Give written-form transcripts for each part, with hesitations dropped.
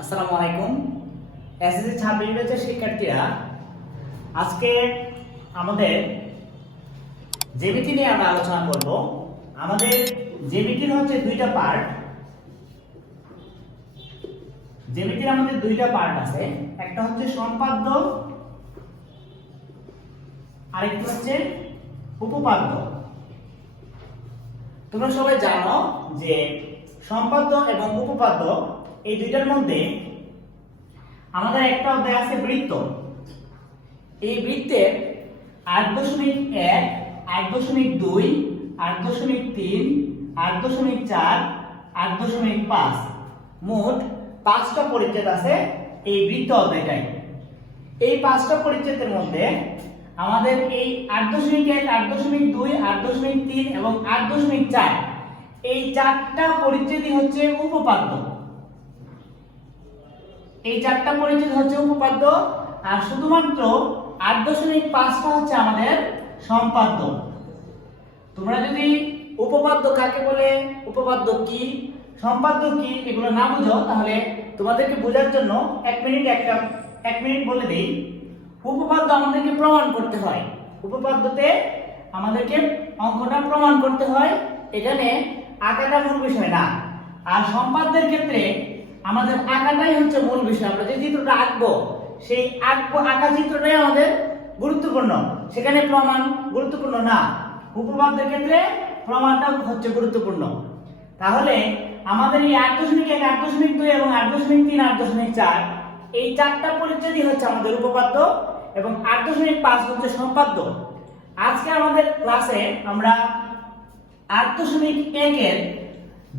আসসালামু আলাইকুম। এসএসসি 26 ব্যাচের শিক্ষার্থীরা, আজকে আমাদের জ্যামিতি নিয়ে আমরা আলোচনা করব। আমাদের জ্যামিতির হচ্ছে দুইটা পার্ট। জ্যামিতির আমাদের দুইটা পার্ট আছে, একটা হচ্ছে সম্পাদ্য, আরেকটা হচ্ছে উপপাদ্য। তোমরা সবাই জানো যে সম্পাদ্য এবং উপপাদ্য এই দুইটার মধ্যে আমাদের একটা অধ্যায় আছে বৃত্ত। এই বৃত্তের 8.1, 8.2, 8.3, 8.4, 8.5 মোট 5টা পরিচ্ছেদ আছে এই বৃত্ত অধ্যায়টায়। এই 5টা পরিচ্ছেদের মধ্যে আমাদের এই 8.1, 8.2, 8.3 এবং 8.4 এই 4টা পরিচ্ছেদই হচ্ছে উপপাদ্য। এই 4টা পরিচ্ছেদ হচ্ছে উপপাদ্য, আর শুধুমাত্র 8.5টা হচ্ছে আমাদের সম্পাদ্য। তোমরা যদি উপপাদ্য কাকে বলে, উপপাদ্য কি, সম্পাদ্য কি এগুলো না বুঝো, তাহলে তোমাদেরকে বোঝার জন্য এক মিনিট বলে দেই। উপপাদ্য আমাদেরকে প্রমাণ করতে হয়। উপপাদ্যতে আমাদেরকে অঙ্কটা প্রমাণ করতে হয়, এখানে আঁকাটা মূল বিষয় না। আর সম্পাদ্যের ক্ষেত্রে আমাদের আঁকাটাই হচ্ছে মূল বিষয়। আমরা যে চিত্রটা আঁকবো, সেই আঁকা চিত্রটাই আমাদের গুরুত্বপূর্ণ, সেখানে প্রমাণ গুরুত্বপূর্ণ না। উপপাদ্যের ক্ষেত্রে প্রমাণটা হচ্ছে গুরুত্বপূর্ণ। তাহলে আমাদের এই 8.1, 8.2 এবং 8.3, 8.4 এই 4টা পরিচ্ছেদই হচ্ছে আমাদের উপপাদ্য এবং 8.5 হচ্ছে সম্পাদ্য। আজকে আমাদের ক্লাসে আমরা 8.1 এর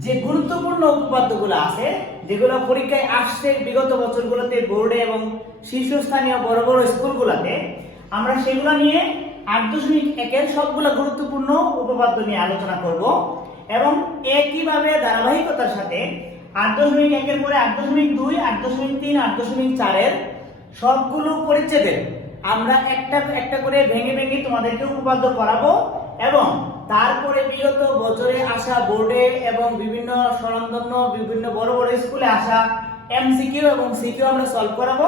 যে গুরুত্বপূর্ণ উপপাদ্যগুলো আছে, যেগুলো পরীক্ষায় আসছে বিগত বছরগুলোতে বোর্ডে এবং শীর্ষস্থানীয় বড় বড় স্কুলগুলোতে, আমরা সেগুলো নিয়ে 8.1 এর সবগুলো গুরুত্বপূর্ণ উপপাদ্য নিয়ে আলোচনা করব এবং একইভাবে ধারাবাহিকতার সাথে 8.1 এর পরে 8.2, 8.3, 8.4 এর সবগুলো পরিচ্ছেদে আমরা একটা করে ভেঙে ভেঙে তোমাদেরকে উপপাদ্য পড়াবো এবং তারপরে বিগত বছরে আসা বোর্ডে এবং বিভিন্ন স্বনামধন্য বিভিন্ন বড় বড় স্কুলে আসা এমসিকিউ এবং সিকিউ আমরা সলভ করাবো।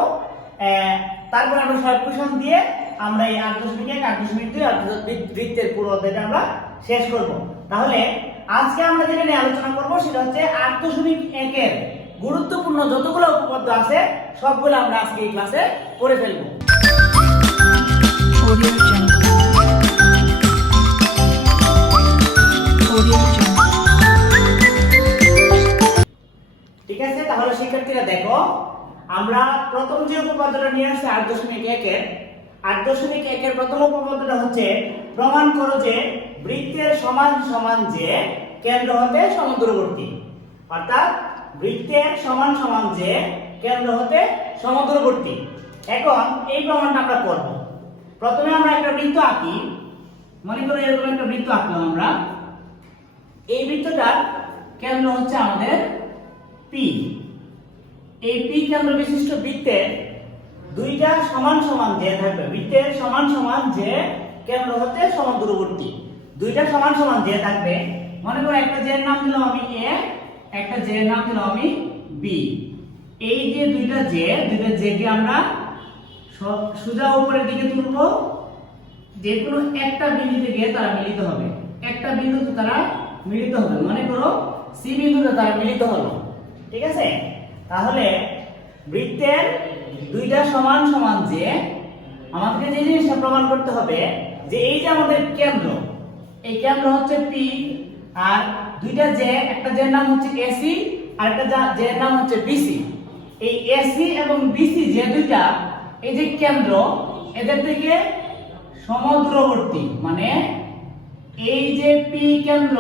তারপরে আমরা শর্ট কোশ্চেন দিয়ে আমরা এই 8.1, 8.2, 8.3 বৃত্তের পুরো অধ্যায়টা আমরা শেষ করব। তাহলে আজকে আমরা যেটা নিয়ে আলোচনা করব সেটা হচ্ছে 8.1 এর গুরুত্বপূর্ণ যতগুলো উপপাদ্য আছে সবগুলো আমরা আজকে এই ক্লাসে পড়ে ফেলবো। ঠিক আছে, তাহলে শিক্ষার্থীরা দেখো, আমরা প্রথম যে উপপাদ্যটা নিয়ে আসছি 8.1 এর 8.1 এর প্রথম উপপাদ্যটা হচ্ছে প্রমাণ করো যে বৃত্তের সমান সমান যে কেন্দ্র হতে সমদূরবর্তী। অর্থাৎ বৃত্তের সমান সমান যে কেন্দ্র হতে সমদূরবর্তী। এখন এই প্রমাণটা আমরা করব। প্রথমে আমরা একটা বৃত্ত আঁকি। মনে করো এরকম একটা বৃত্ত আঁকলাম আমরা। এই বৃত্তটার কেন্দ্র হচ্ছে আমাদের পি। এই পি কেন্দ্র বিশিষ্ট বৃত্তের দুইটা সমান সমান যে থাকবে, বৃত্তের সমান সমান যে কেন্দ্র হতে সমদূরবর্তী দুইটা সমান সমান যে থাকবে। মনে করো একটা জের নাম দিলাম আমি এ, একটা জের নাম দিলাম আমি বি। এই যে দুইটা জেকে আমরা সোজা উপরের দিকে তুলবো, যে কোনো একটা বিন্দুতে গিয়ে তারা মিলিত হবে। একটা বিন্দুতে তারা মিলিত হবে, মনে করো সি বিন্দুতে তারা মিলিত হলো। ঠিক আছে, তাহলে বৃত্তের দুইটা সমান সমান যে আমাদেরকে যে জিনিসটা প্রমাণ করতে হবে যে এই যে আমাদের কেন্দ্র, এই কেন্দ্র হচ্ছে পি, আর দুইটা যে, একটা জের নাম হচ্ছে এসি আর একটা জের নাম হচ্ছে বিসি। এই এসি এবং বিসি যে দুইটা, এই যে কেন্দ্র, এদের থেকে সমদূরবর্তী। মানে এই যে পি কেন্দ্র,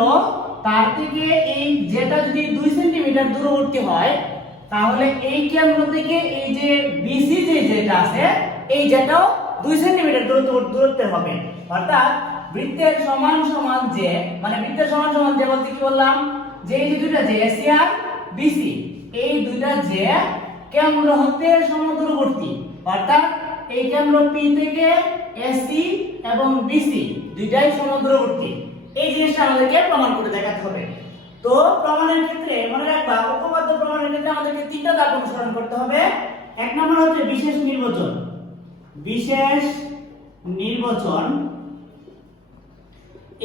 তার থেকে এই যেটা যদি 2 সেন্টিমিটার দূরবর্তী হয়, তাহলে এই কেন্দ্র থেকে এই যে বিসি যেটা আছে, এই যেটাও 2 সেন্টিমিটার দূরত্বে হবে। অর্থাৎ বৃত্তের সমান সমান যে, মানে বৃত্তের সমান সমান যে বলতে কি বললাম, যে এই যে দুইটা যে এসি আর বিসি, এই দুইটা যে কেন্দ্র হতে সমদূরবর্তী। অর্থাৎ এই কেন্দ্র পি থেকে এসি এবং বিসি দুইটাই সমদূরবর্তী। এই জিনিসটা আমাদেরকে প্রমাণ করে দেখাতে হবে। তো প্রমাণের ক্ষেত্রে মনে রাখবা উপপাদ্য প্রমাণের ক্ষেত্রে আমাদেরকে তিনটা ধাপ অনুসরণ করতে হবে। এক নম্বর হচ্ছে বিশেষ নির্বাচন। বিশেষ নির্বাচন,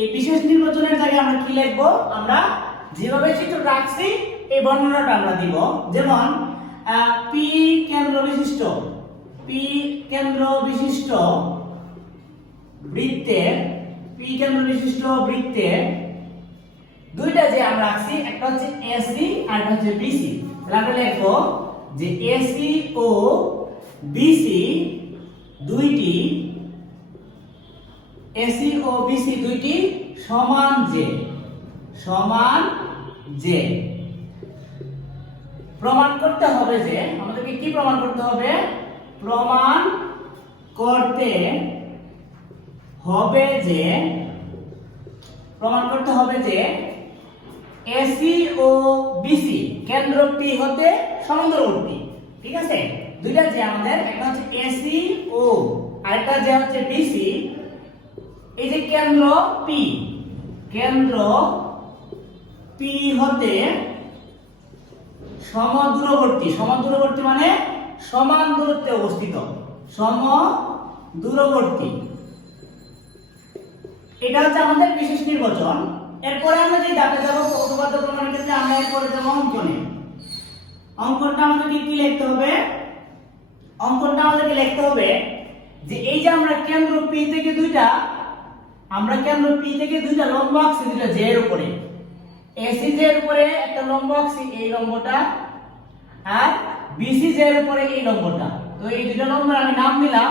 এই বিশেষ নির্বাচনের জায়গায় আমরা কি লিখবো? আমরা যেভাবে চিত্র রাখছি এই বর্ণনাটা আমরা দিব। যেমন পি কেন্দ্র বিশিষ্ট, পি কেন্দ্র বিশিষ্ট বৃত্তের, পি কেন্দ্র বিশিষ্ট বৃত্তের দুইটা যে আমরা রাখছি, একটা হচ্ছে এসি আর একটা হচ্ছে বিসি। তাহলে আমরা লিখবো যে এসি ও বিসি দুইটি, এসি ও বিসি দুইটি সমান যে, সমান যে। প্রমাণ করতে হবে যে, আমাদেরকে কি প্রমাণ করতে হবে? প্রমাণ করতে হবে যে, প্রমাণ করতে হবে যে এসি ও বিসি কেন্দ্র পি হতে সমান্তরালবর্তী। ঠিক আছে, দুইটা যে আমাদের, একটা হচ্ছে এসি ও আরেকটা যে হচ্ছে বিসি, এই যে কেন্দ্র পি, কেন্দ্র পি হতে সমদূরবর্তী, সমদূরবর্তী মানে সমান দূরত্বে অবস্থিত, সমদূরবর্তী। এটা হচ্ছে আমাদের বিশেষ নির্বাচন। এরপরে আমরা যে ধাপে যাব উপপাদ্য প্রমাণের ক্ষেত্রে, আমরা এরপরে যাব অঙ্কনে। অঙ্কনটা আমাদেরকে কি লিখতে হবে? অঙ্কনটা আমাদেরকে লিখতে হবে যে এই যে আমরা কেন্দ্র পি থেকে দুইটা, আমরা কেন্দ্র পি থেকে দুইটা লম্ব আঁকছি, দুইটা জে এর উপরে, এসি জে এর উপরে একটা লম্ব আঁকছি, এই লম্বটা, আর বিসি জে এর উপরে এই লম্বটা। তো এই দুইটা লম্বের আমি নাম দিলাম,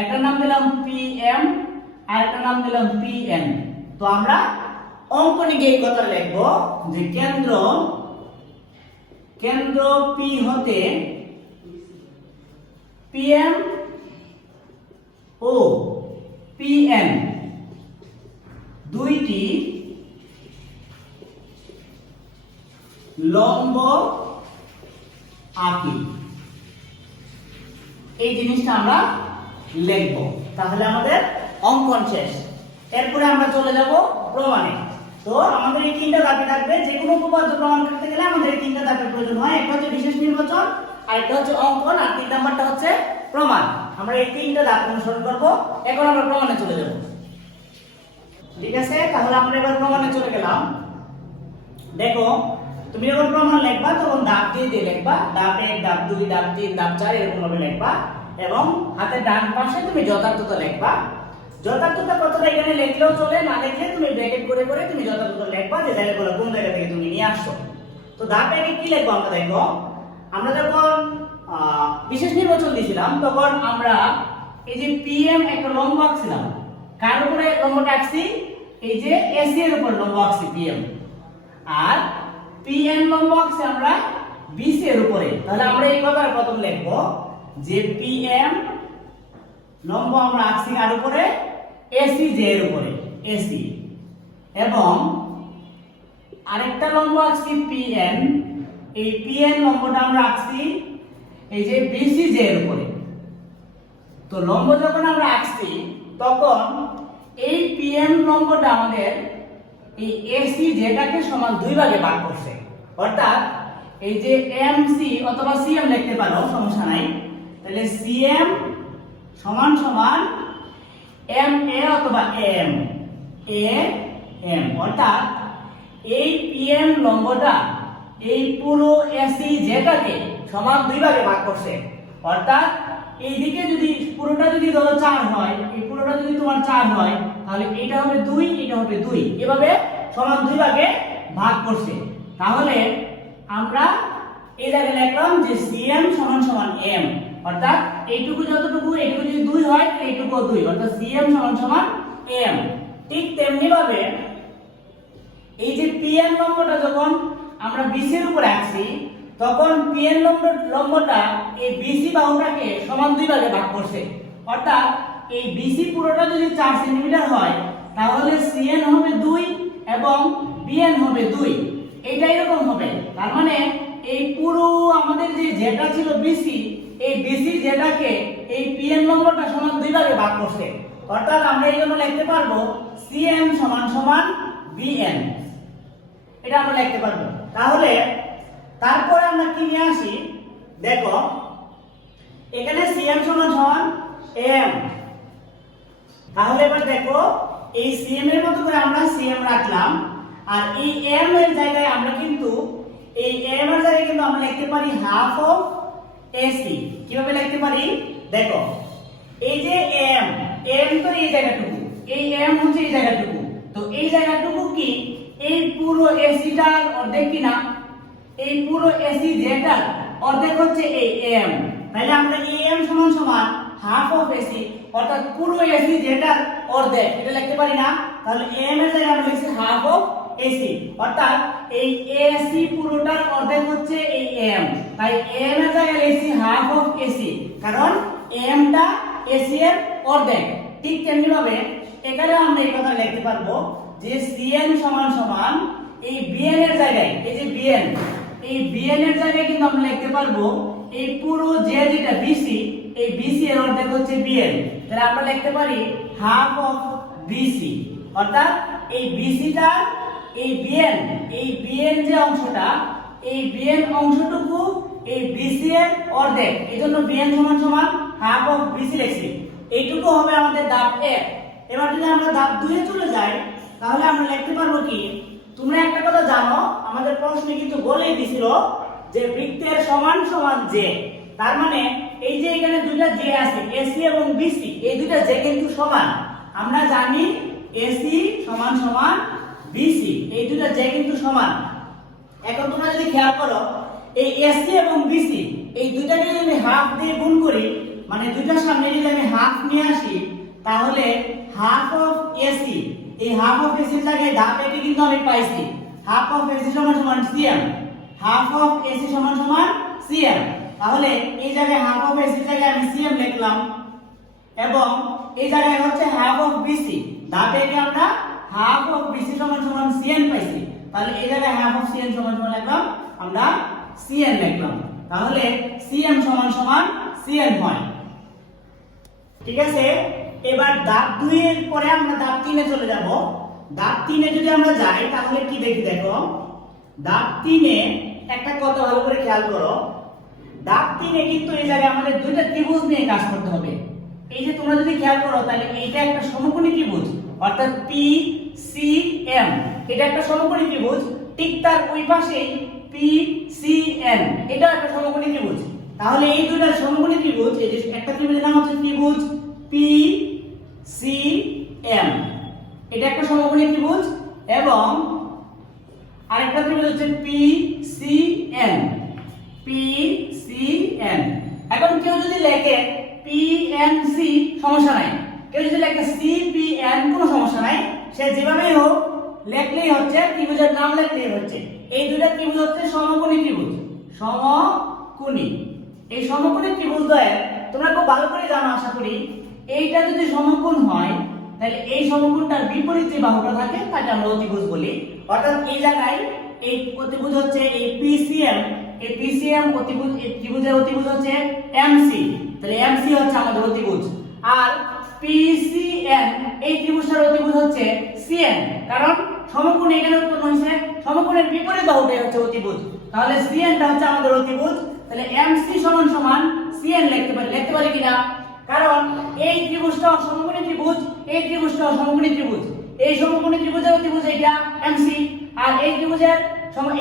একটা নাম দিলাম পি এম আর একটা নাম দিলাম পি এন। তো আমরা অঙ্কনে গিয়ে এই কথা লিখবো যে কেন্দ্র, কেন্দ্র পি হতে পিএম ও পিএন দুইটি লম্ব আঁকি, এই জিনিসটা আমরা লিখবো। তাহলে আমাদের অঙ্কন শেষ। এরপরে আমরা চলে যাব প্রমাণে। তো আমাদের এই তিনটা ধাপে থাকবে। যে কোনো উপপাদ্য প্রমাণ করতে গেলে আমাদের এই তিনটা ধাপের প্রয়োজন হয়। একটা হচ্ছে বিশেষ নির্বাচন, আরেকটা হচ্ছে অঙ্কন, আর তিন নাম্বারটা হচ্ছে প্রমাণ। আমরা এই তিনটা ধাপ অনুসরণ করব। এখন আমরা প্রমাণে চলে যাব। ঠিক আছে, তাহলে আমরা এবার প্রমাণে চলে গেলাম। দেখো, তুমি যখন প্রমাণ লিখবা তখন ধাপ দিয়ে দিয়ে লিখবা, ধাপ 1, ধাপ 2, ধাপ 3, ধাপ 4 এরকম ভাবে লিখবা, এবং হাতের ডান পাশে তুমি যথার্থতা লিখবা। যথার্থতা কথাটা এখানে লিখলেও চলে, না লিখলে তুমি ব্র্যাকেট করে করে তুমি যথার্থতা লিখবা যে জায়গাগুলো কোন জায়গা থেকে তুমি নিয়ে আসছো। তো ধাপ 1 এ কি লিখবো আমরা? দেখো, আমরা যখন বিশেষ নির্বাচন দিয়েছিলাম তখন আমরা এই যে পিএম একটা লম্ব আঁকছিলাম। কার উপরে লম্বটা আঁকছি? এই যে এসি এর উপর লম্ব আঁকছি পিএম, আর পিএন লম্ব আঁকছি আমরা বিসি এর উপরে। তাহলে আমরা এই কথাটা প্রথম লিখবো যে পিএম লম্ব আমরা আঁকছি কার উপরে? এসি জে এর উপরে, এসি, এবং আরেকটা লম্ব আঁকছি পিএন, এই পিএন লম্বটা আমরা আঁকছি এই যে বিসি জে এর উপরে। তো লম্ব যখন আমরা আঁকছি তখন এই পিএম লম্বটা আমাদের এই এসি যেটাকে সমান দুই ভাগে ভাগ করছে, অর্থাৎ এই যে এমসি অথবা সিএম লিখতে পারো, সমস্যা নাই। তাহলে সিএম সমান সমান এম এ অথবা এম এ এম, অর্থাৎ এই পিএম লম্বটা এই পুরো এসি যেটাকে সমান দুই ভাগে ভাগ করছে। অর্থাৎ এইদিকে যদি পুরোটা যদি ধরো 4 হয়, এই পুরোটা যদি তোমার 4 হয়, তাহলে এটা হবে 2, এটা হবে 2, এভাবে সমান দুই ভাগে ভাগ করছে। তাহলে আমরা এই জায়গায় লিখলাম যে সিএম সমান সমান এম, অর্থাৎ এইটুকু যতটুকু, এইটুকু যদি 2 হয় এইটুকু 2, অর্থাৎ সিএম সমান সমান এম। ঠিক তেমনি ভাবে এই যে পিএন লম্বটা যখন আমরা বিসি এর উপরে আঁকছি তখন পিএন লম্বটা এই বিসি বাহুটাকে সমান দুই ভাগে ভাগ করছে। অর্থাৎ এই বিসি পুরোটা যদি 4 সেন্টিমিটার হয় তাহলে সিএন হবে 2 এবং বিএন হবে 2, এইটা এরকম হবে। তার মানে এই পুরো আমাদের যে যেটা ছিল বিসি, এই বিসি যেটাকে এই পিএন লম্বটা সমান দুই ভাগে ভাগ করছে। অর্থাৎ আমরা এই জন্য লিখতে পারবো সিএম সমান সমান বিএন। এটা আমরা লিখতে পারবো। তাহলে তারপরে আমরা কি নিয়ে আসি, দেখো এখানে সিএম সমান সমান এম। তাহলে এবার দেখো এই সিএম এর মতো করে আমরা সিএম রাখলাম, আর এই এম এর জায়গায় আমরা কিন্তু এই এম এর জায়গায় কিন্তু আমরা লিখতে পারি হাফ অফ এসি। কিভাবে লিখতে পারি দেখো, এই যে এম, এম তো এই জায়গাটুকু, এই এম হচ্ছে এই জায়গাটুকু, তো এই জায়গাটুকু কি এই পুরো এসিটার অর্ধেক কিনা, এই পুরো এসি যেটার অর্ধেক হচ্ছে এই এম। তাহলে আমরা এই এম সমান সমান হাফ অফ এসি, অর্থাৎ পুরো এসি যেটার অর্ধেক, এটা লিখতে পারি না। তাহলে এম এর জায়গায় আমরা লিখছি হাফ অফ এসি, অর্থাৎ এই এসি পুরোটার অর্ধেক হচ্ছে এই এম, তাই এম এর জায়গায় লিখছি হাফ অফ এসি, কারণ এমটা এসি এর অর্ধেক। ঠিক তেমনি ভাবে এখানে আমরা এই কথা লিখতে পারবো যে সিএন সমান সমান এই বিএন এর জায়গায়, এই যে বিএন, এই বিএন এর জায়গায় কিন্তু আমরা লিখতে পারবো এই পুরো যে যেটা বিসি, এই বিসি এর অর্ধেক হচ্ছে বিএন। তাহলে আমরা লিখতে পারি হাফ অফ বিসি, অর্থাৎ এই বিসিটা এই বিএন যে অংশটা, এই বিএন অংশটুকু এই বিসি এর অর্ধেক, এইজন্য বিএন সমান সমান হাফ অফ বিসি লিখছি। এইটুকু হবে আমাদের ধাপ 1। এবার যদি আমরা ধাপ 2 এ চলে যাই, তাহলে আমরা লিখতে পারবো কি, তোমরা একটা কথা জানো, আমাদের প্রশ্নে কিন্তু বলেই দিছিল যে বৃত্তের সমান সমান যে, তার মানে এই যে এখানে দুইটা যে আছে এসি এবং বিসি, এই দুইটা যে কিন্তু সমান। আমরা জানি এসি সমান সমান বিসি, এই দুইটা যে কিন্তু সমান। এখন তোমরা যদি খেয়াল করো এই এসি এবং বিসি এই দুইটাকে যদি আমি হাফ দিয়ে গুণ করি, মানে দুইটার সামনে যদি আমি হাফ নিয়ে আসি, তাহলে হাফ অফ এসি, এই হাফ অফ এসি জায়গায় ধাপ একে কিন্তু আমি পাইছি হাফ অফ এসি সমান সমান সিএম, হাফ অফ এসি সমান সমান সিএম। তাহলে এই জায়গায় হাফ অফ এসি জায়গায় আমি সিএম লিখলাম, এবং এই জায়গায় হচ্ছে হাফ অফ বিসি, ধাপ একে আমরা হাফ অফ বিসি সমান সমান সিএন পাইছি। তাহলে এই জায়গায় হাফ অফ সিএন সমান সমান লিখলাম আমরা সিএন লিখলাম। তাহলে সিএম সমান সমান সিএন হয়। ঠিক আছে, এবার ধাপ 2 এর পরে আমরা ধাপ 3 এ চলে যাব। ধাপ 3 এ যদি আমরা যাই তাহলে কি দেখি, দেখো ধাপ 3 এ একটা কথা ভালো করে খেয়াল করো। ধাপ 3 এ কিন্তু এই জায়গায় আমাদের দুইটা ত্রিভুজ নিয়ে কাজ করতে হবে। এই যে তোমরা যদি খেয়াল করো, তাহলে এইটা একটা সমকোণী ত্রিভুজ, অর্থাৎ পি সি এম, এটা একটা সমকোণী ত্রিভুজ। ঠিক তার ওই পাশেই পি সি এন, এটা একটা সমকোণী ত্রিভুজ। তাহলে এই দুইটা সমকোণী ত্রিভুজ, এই যে একটা ত্রিভুজের নাম হচ্ছে ত্রিভুজ পি সি এম, এটা একটা সমকোণী ত্রিভুজ, এবং আরেকটা ত্রিভুজ হচ্ছে P C N, P C N. এখন কেউ যদি লেখে পি এন সি, সমস্যা নাই। কেউ যদি লেখে সি পি এন, কোনো সমস্যা নাই। সে যেভাবেই হোক লেখলেই হচ্ছে, ত্রিভুজের নাম লেখলেই হচ্ছে। এই দুইটা ত্রিভুজ হচ্ছে সমকোণী ত্রিভুজ, সমকোণী। এই সমকোণী ত্রিভুজ দ্বয় তোমরা খুব ভালো করে জানো আশা করি। এইটা যদি সমকোণ হয়, তাহলে এই সমকোণটার বিপরীত যে বাহুটা থাকে তাকে আমরা অতিভুজ বলি। অর্থাৎ এই জায়গায় এই অতিভুজ হচ্ছে এই পিসিএম, এই পিসিএম অতিভুজ, এই ত্রিভুজের অতিভুজ হচ্ছে এমসি, তাহলে এমসি হচ্ছে আমাদের অতিভুজ। আর পিসিএন এই ত্রিভুজটার অতিভুজ হচ্ছে সিএন, কারণ সমকোণ এখানে উৎপন্ন হয়েছে, সমকোণের বিপরীত বাহুটাই হচ্ছে অতিভুজ। তাহলে সিএনটা হচ্ছে আমাদের অতিভুজ। তাহলে এমসি সমান সমান সিএন লিখতে পারি কিনা, কারণ এই ত্রিভুজটা সমকোণী ত্রিভুজ, এই ত্রিভুজটা সমকোণী ত্রিভুজ, এই সমকোণী ত্রিভুজের অতিভুজ এইটা এমসি, আর এই ত্রিভুজের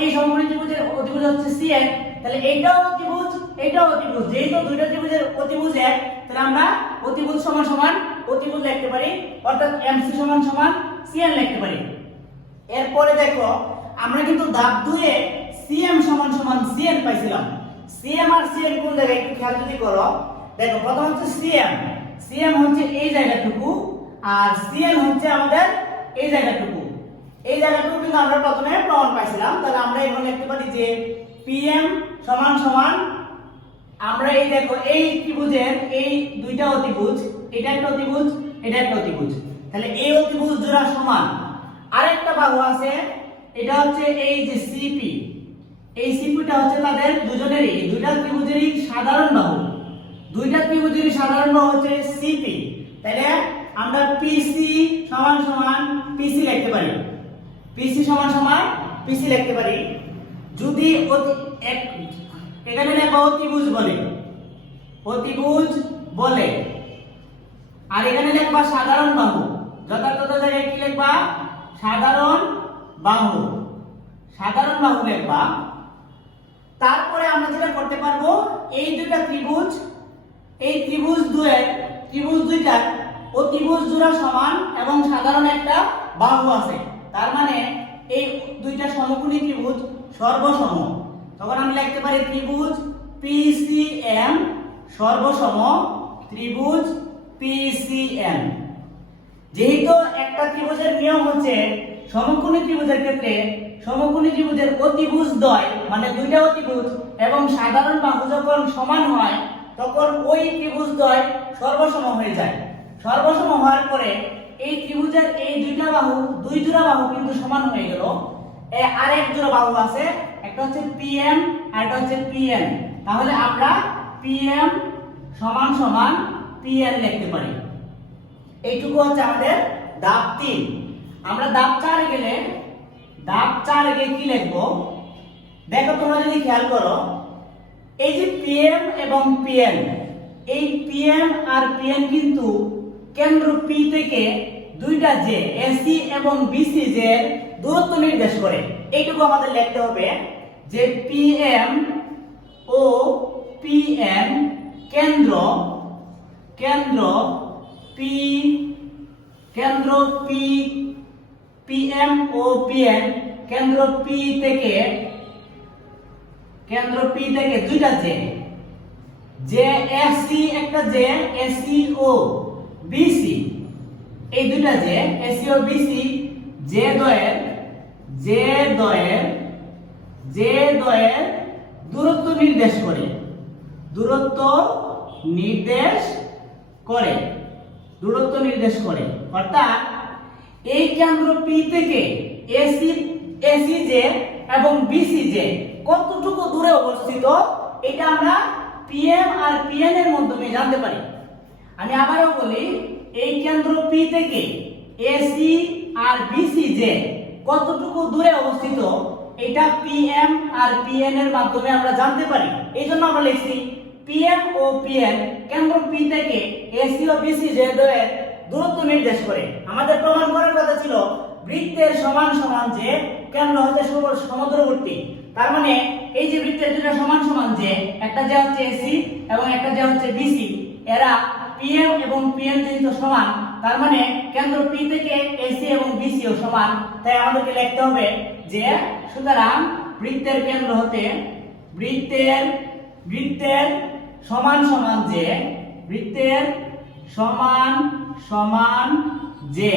এই সমকোণী ত্রিভুজের অতিভুজ হচ্ছে সিএন। তাহলে এইটাও অতিভুজ, এইটাও অতিভুজ, যেহেতু দুইটা ত্রিভুজের অতিভুজ এক, তাহলে আমরা অতিভুজ সমান সমান অতিভুজ লিখতে পারি, অর্থাৎ এমসি সমান সমান সিএন লিখতে পারি। এরপরে দেখো আমরা কিন্তু ধাপ 2 এ সিএম সমান সমান সিএন পাইছিলাম। সিএম আর সিএন কোন জায়গায় একটু খেয়াল যদি করো, দেখো প্রথম হচ্ছে সিএম, সিএম হচ্ছে এই জায়গাটুকু, আর সিএন হচ্ছে আমাদের এই জায়গাটুকু। এই জায়গাটুকু কিন্তু আমরা প্রথমে প্রমাণ পাইছিলাম। তাহলে আমরা এখন লিখতে পারি যে পিএম সমান সমান, আমরা এই দেখো এই ত্রিভুজের এই দুইটা অতিভুজ, এটা একটা অতিভুজ, এটা একটা অতিভুজ, তাহলে এই অতিভুজ জোড়া সমান। আরেকটা বাহু আছে, এটা হচ্ছে এই যে সিপি, এই সিপিটা হচ্ছে তাদের দুজনেরই, দুইটা ত্রিভুজেরই সাধারণ বাহু, দুইটা ত্রিভুজেরই সাধারণ বাহু হচ্ছে সিপি। তাহলে আমরা পিসি সমান সমান পিসি লিখতে পারি, পিসি সমান সমান পিসি লিখতে পারি যদি এখানে লেখা অতিভুজ বলে, অতিভুজ বলে, আর এখানে লিখবা সাধারণ বাহু, যথাযথ জায়গায় কি লিখবা সাধারণ বাহু, সাধারণ বাহু লিখবা। তারপরে আমরা যেটা করতে পারবো এই দুইটা ত্রিভুজ, এই ত্রিভুজ দুইটার অতিভুজ জোড়া সমান এবং সাধারণ একটা বাহু আছে, তার মানে এই দুইটা সমকোণী ত্রিভুজ সর্বসম। তখন আমরা লিখতে পারি ত্রিভুজ PCM সর্বসম ত্রিভুজ PCM। যেহেতু একটা ত্রিভুজের নিয়ম হচ্ছে সমকোণী ত্রিভুজের ক্ষেত্রে সমকোণী ত্রিভুজের অতিভুজ দ্বয় মানে দুইটা অতিভুজ এবং সাধারণ বাহু যখন সমান হয় তখন ওই ত্রিভুজ দ্বয় সর্বসম হয়ে যায়। সর্বসম হওয়ার পরে এই ত্রিভুজের এই দুইটা বাহু, দুই জোড়া বাহু কিন্তু সমান হয়ে গেল। আরেক জোড়া বাহু আছে, একটা হচ্ছে PM আর একটা হচ্ছে PN। তাহলে আমরা PM সমান সমান PN লিখতে পারি। এইটুকু হচ্ছে আমাদের ধাপ 3। আমরা ধাপ 4 এ গেলে ধাপ 4 এ কি লিখবো দেখো, তোমরা যদি খেয়াল করো এই যে PM এবং PN, এই PM আর PN কিন্তু কেন্দ্র P থেকে দুইটা যে AC এবং BC যে দূরত্ব নির্দেশ করে। এইটুকু আমাদের লিখতে হবে যে PM ও PN কেন্দ্র P, কেন্দ্র P, PM ও PN কেন্দ্র P থেকে দুইটা যে AC একটা যে AC ও BC, এই দুইটা যে AC ও BC যে দ্বয়ের দূরত্ব নির্দেশ করে, দূরত্ব নির্দেশ করে। অর্থাৎ এই কেন্দ্র P থেকে AC যে এবং BC যে কতটুকু দূরে অবস্থিত এটা আমরা PM আর PN এর মাধ্যমে জানতে পারি। আমি আবারও বলি, এই কেন্দ্র P থেকে AC আর BC যে কতটুকু দূরে অবস্থিত এটা PM আর PN এর মাধ্যমে আমরা জানতে পারি। এই জন্য আমরা লিখছি PM ও PN কেন্দ্র P থেকে AC ও BC যে দ্বয়ের দূরত্ব নির্দেশ করে। আমাদের প্রমাণ করার কথা ছিল বৃত্তের সমান সমান যে কেন্দ্র হতে সমদূরবর্তী। তার মানে এই যে বৃত্তের দুটো সমান সমান যে একটা যে হচ্ছে AC এবং একটা যে হচ্ছে BC, এরা PM এবং PN যেহেতু সমান, তার মানে কেন্দ্র P থেকে AC এবং BC ও সমান। তাই আমাদেরকে লিখতে হবে যে সুতরাং বৃত্তের কেন্দ্র হতে বৃত্তের সমান সমান যে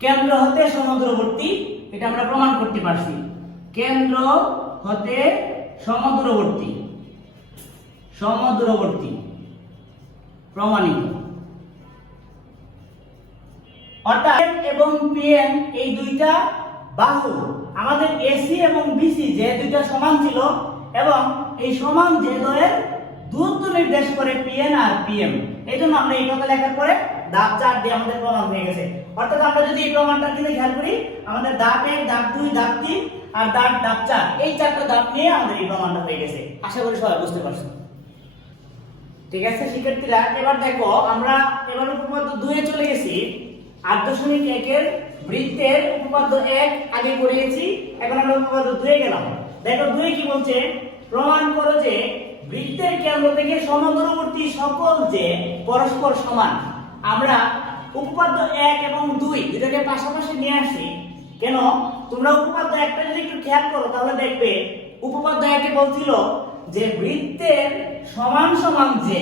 কেন্দ্র হতে সমদূরবর্তী, এটা আমরা প্রমাণ করতে পারছি। কেন্দ্র হতে সমদূরবর্তী প্রমাণিত। অর্থাৎ এবং PN এই দুইটা বাহু আমাদের AC এবং BC যে দুইটা সমান ছিল এবং এই সমান যে দ্বয়ের দূরত্ব নির্দেশ করে PN আর PM। এই জন্য আমরা এই কথা লেখার পরে ধাপ 4 দিয়ে আমাদের প্রমাণ হয়ে গেছে। অর্থাৎ আমরা যদি এই প্রমাণটার দিকে খেয়াল করি, আমাদের ধাপ 1, ধাপ 2, ধাপ 3 আর ধাপ 4 এই চারটা ধাপ নিয়ে আমাদের এই প্রমাণটা হয়ে গেছে। আশা করি সবাই বুঝতে পারছো। ঠিক আছে শিক্ষার্থীরা, এবার দেখো আমরা এবার উপপাদ্য 2 এ চলে গেছি। 8.1 এর বৃত্তের উপপাদ্য 1 আগে পড়িয়েছি, এখন আমরা উপপাদ্য 2 এ গেলাম। দেখো 2 কি বলছে, প্রমাণ করো যে বৃত্তের কেন্দ্র থেকে সমদূরবর্তী সকল যে পরস্পর সমান। আমরা উপপাদ্য 1 এবং 2 দুটোকে পাশাপাশি নিয়ে আসি। কেন? তোমরা উপপাদ্য 1টা যদি একটু খেয়াল করো তাহলে দেখবে উপপাদ্য 1 এ বলছিল যে বৃত্তের সমান সমান যে,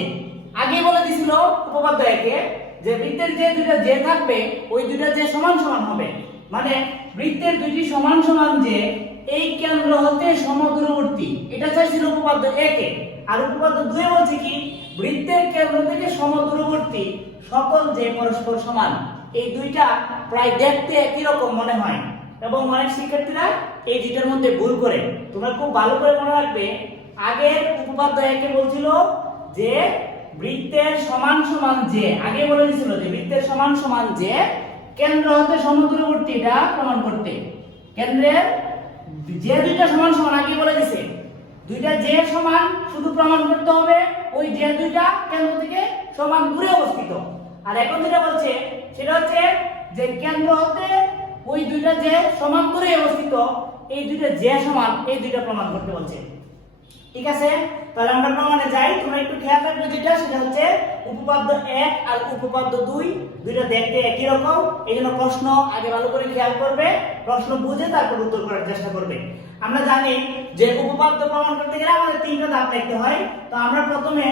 আগে বলে দিছিল উপপাদ্য 1 এ যে বৃত্তের যে দুটো যে থাকবে ওই দুটো যে সমান সমান হবে, মানে বৃত্তের দুটি সমান সমান যে এই কেন্দ্র হতে সমদূরবর্তী, এটা চাইছিল উপপাদ্য 1 এ। আর উপপাদ্য 2 এ বলছে কি, বৃত্তের কেন্দ্র থেকে সমদূরবর্তী সকল যে পরস্পর সমান। এই দুইটা প্রায় দেখতে একই রকম মনে হয় এবং অনেক শিক্ষার্থীরা এই দুইটার মধ্যে ভুল করে। তোমরা খুব ভালো করে মনে রাখবে, আগের উপপাদ্য 1 এ বলছিল যে বৃত্তের সমান সমান যে, আগে বলে দিয়েছিল যে বৃত্তের সমান সমান যে কেন্দ্র হতে সমদূরবর্তী, এটা প্রমাণ করতে। কেন্দ্রের যে দুইটা সমান সমান আগে বলে দিছে, দুইটা যে সমান শুধু প্রমাণ করতে হবে ওই যে দুইটা কেন্দ্র থেকে সমান দূরে অবস্থিত। আর এখন যেটা বলছে সেটা হচ্ছে যে কেন্দ্র হতে ওই দুইটা যে সমান দূরে অবস্থিত এই দুইটা যে সমান এই দুইটা প্রমাণ করতে বলছে। ঠিক আছে, তাহলে আমরা প্রমাণে যাই। তোমরা একটু খেয়াল রাখবে যেটা সেটা হচ্ছে উপপাদ্য 1 আর উপপাদ্য 2 দুইটা দেখতে একই রকম, এইজন্য প্রশ্ন আগে ভালো করে খেয়াল করবে, প্রশ্ন বুঝে তারপর উত্তর করার চেষ্টা করবে। আমরা জানি যে উপপাদ্য প্রমাণ করতে গেলে আমাদের তিনটা ধাপ দেখতে হয়। তো আমরা প্রথমে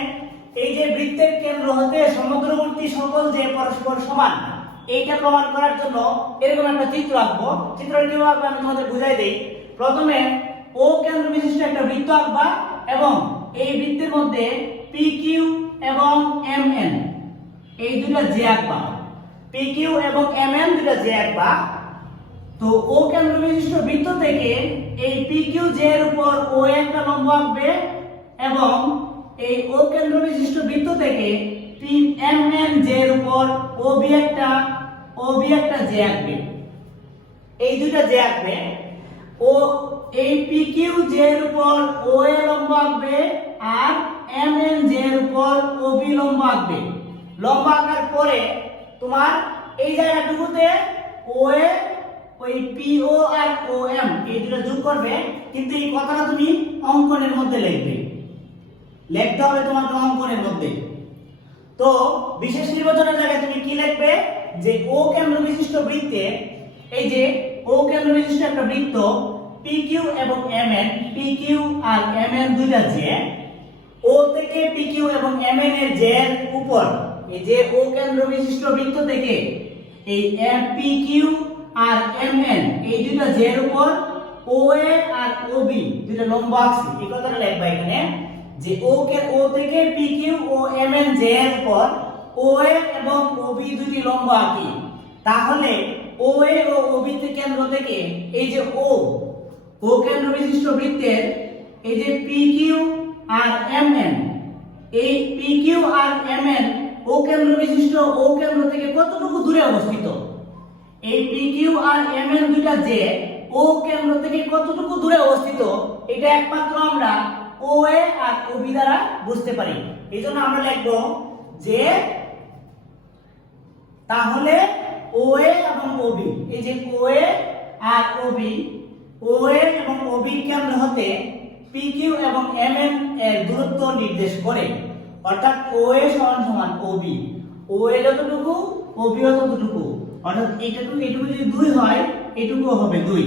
এই যে বৃত্তের কেন্দ্র হতে সমুদ্রবর্তী সকল যে পরস্পর সমান এইটা প্রমাণ করার জন্য এরকম একটা চিত্র আঁকবো। চিত্রটা কিভাবে আঁকবো আমি তোমাদের বুঝাই দেই। প্রথমে ও কেন্দ্র বিশিষ্ট একটা বৃত্ত আঁকবা এবং এই বৃত্তের মধ্যে PQ এবং MN এই দুটো যে আঁকবা, PQ এবং MN দুটো যে আঁকবা। তো ও কেন্দ্র বিশিষ্ট বৃত্ত থেকে এই PQ যে এর উপর ও একটা লম্ব আঁকবে এবং এই ও কেন্দ্র বিশিষ্ট বৃত্ত থেকে MN যে এর উপর OB একটা যে আঁকবে। এই দুটো যে আঁকবে ও এই PQ যে এর উপর OA লম্ব আঁকবে আর MN যে এর উপর OB লম্ব আঁকবে। লম্ব আঁকার পরে তোমার এই জায়গাটুকুতে OA ওই PO আর OM এই দুটো যোগ করবে, কিন্তু এই কথাটা তুমি অঙ্কনের মধ্যে লিখবে, লিখতে হবে তোমাকে অঙ্কনের মধ্যে। তো বিশেষ নির্বাচনের জায়গায় তুমি কি লিখবে যে ও কেন্দ্র বিশিষ্ট বৃত্তে এই যে ও কেন্দ্র বিশিষ্ট একটা বৃত্ত PQ এবং MN, PQ আর MN দুইটা যে ও থেকে PQ এবং MN এর যে উপর এই যে ও কেন্দ্র বিশিষ্ট বৃত্ত থেকে এই PQ আর MN এই দুইটা যে এর উপর OA আর OB দুইটা লম্ব আঁকছি। এই কথাটা লিখবা এখানে যে ও থেকে PQ ও MN যে এর উপর OA এবং OB দুটি লম্ব আঁকি। তাহলে OA ও OB কেন্দ্র থেকে এই যে ও কেন্দ্র বিশিষ্ট বৃত্তের এই যে PQ আর MN এই PQ আর MN ও কেন্দ্র বিশিষ্ট ও কেন্দ্র থেকে কতটুকু দূরে অবস্থিত, এই PQ আর MN দুইটা যে ও কেন্দ্র থেকে কতটুকু দূরে অবস্থিত এটা একমাত্র আমরা OA আর OB দ্বারা বুঝতে পারি। এইজন্য আমরা লিখব যে তাহলে OA এবং OB এই যে OA আর OB OA এবং OB কেন্দ্র হতে PQ এবং MN এর দূরত্ব নির্দেশ করে, অর্থাৎ OA সমান সমান OB, OA যতটুকু OB ততটুকু, অর্থাৎ এইটুকু যদি 2 হয় এইটুকু হবে 2।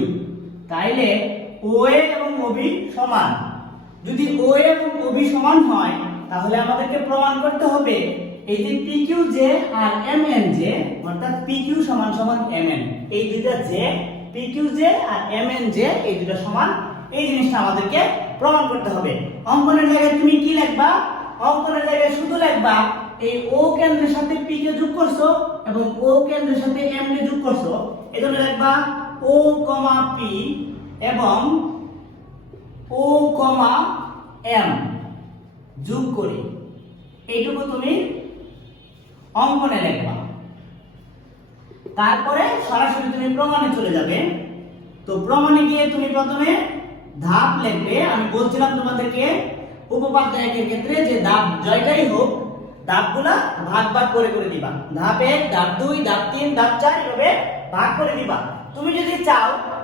তাইলে OA এবং OB সমান। যদি OA এবং OB সমান হয় তাহলে আমাদেরকে প্রমাণ করতে হবে এই যে PQ যে আর MN যে, অর্থাৎ PQ সমান সমান MN, এই দুইটা যে PQ যে আর MN যে এই দুটো সমান, এই জিনিসটা আমাদেরকে প্রমাণ করতে হবে। অঙ্কনের জায়গায় তুমি কি লিখবা? অঙ্কনের জায়গায় শুধু লিখবা এই O কেন্দ্রের সাথে P কে যোগ করছো এবং O কেন্দ্রের সাথে M কে যোগ করছো, এজন্য লিখবা O, P এবং O, M যোগ করি। এইটুকু তুমি অঙ্কনে লিখবা। তারপরে সরাসরি তুমি প্রমাণে চলে যাবে। তো প্রমাণে গিয়ে তুমি প্রথমে ধাপ লিখবে। আমি বলছিলাম তোমাদেরকে উপপাদ্য একের ক্ষেত্রে যে ধাপ জয়টাই হোক ধাপগুলা ভাগ ভাগ করে করে দিবা। ধাপ 1, ধাপ 2, ধাপ 3, ধাপ 4 এভাবে ভাগ করে দিবা। তুমি যদি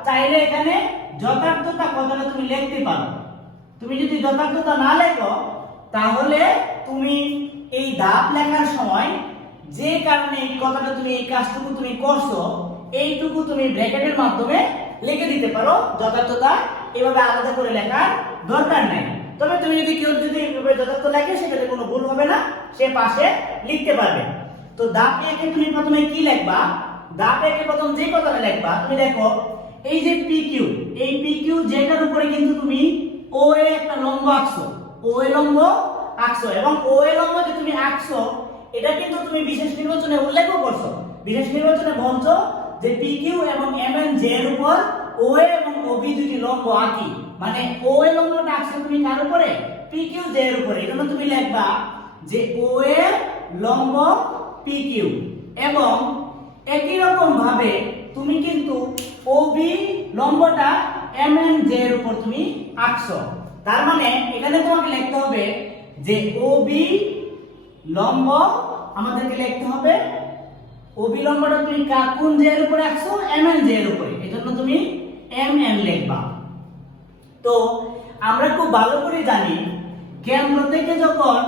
চাইলে এখানে যথার্থতা কথাটা তুমি লিখতে পারো। তুমি যদি যথার্থতা না লেখো তাহলে তুমি এই ধাপ লেখার সময় যে কারণে এই কথাটা তুমি এই কাজটুকু তুমি করছো এইটুকু তুমি ব্র্যাকেটের মাধ্যমে লিখে দিতে পারো। যথার্থতা এভাবে আলাদা করে লেখার দরকার নেই। তবে তুমি যদি কেউ যদি এভাবে যথার্থ লেখে সেটাতে কোনো ভুল হবে না, সে পাশে লিখতে পারবে। তো ধাপ 1 এ তুমি প্রথমে কি লিখবা? ধাপ 1 এ প্রথম যে কথাটা লিখবা তুমি দেখো এই যে PQ, এই PQ যেটার উপরে কিন্তু তুমি OA একটা লম্ব আঁকছো, OA লম্ব আঁকছো এবং OA লম্ব যে তুমি আঁকছো এটা কিন্তু তুমি বিশেষ নির্বাচনে উল্লেখ করছো। বিশেষ নির্বাচনে বলছো যে PQ এবং MN যে এর উপর OA এবং OB দুটি লম্ব আঁকি, মানে OA লম্বটা আঁকছো তুমি কার উপরে? PQ যে এর উপরে। এজন্য তুমি লিখবা যে OA লম্ব PQ এবং একই রকম ভাবে তুমি কিন্তু ওবি লম্বটা MNJ এর উপর তুমি আঁকছো। তার মানে এখানে তোমাকে লিখতে হবে যে ওবি লম্ব আমাদেরকে লিখতে হবে ওবি লম্বটা তুমি কোন জে এর উপরে আঁকছো, MNJ এর উপরে, এজন্য তুমি MN লিখবা। তো আমরা খুব ভালো করে জানি কেন্দ্র থেকে যখন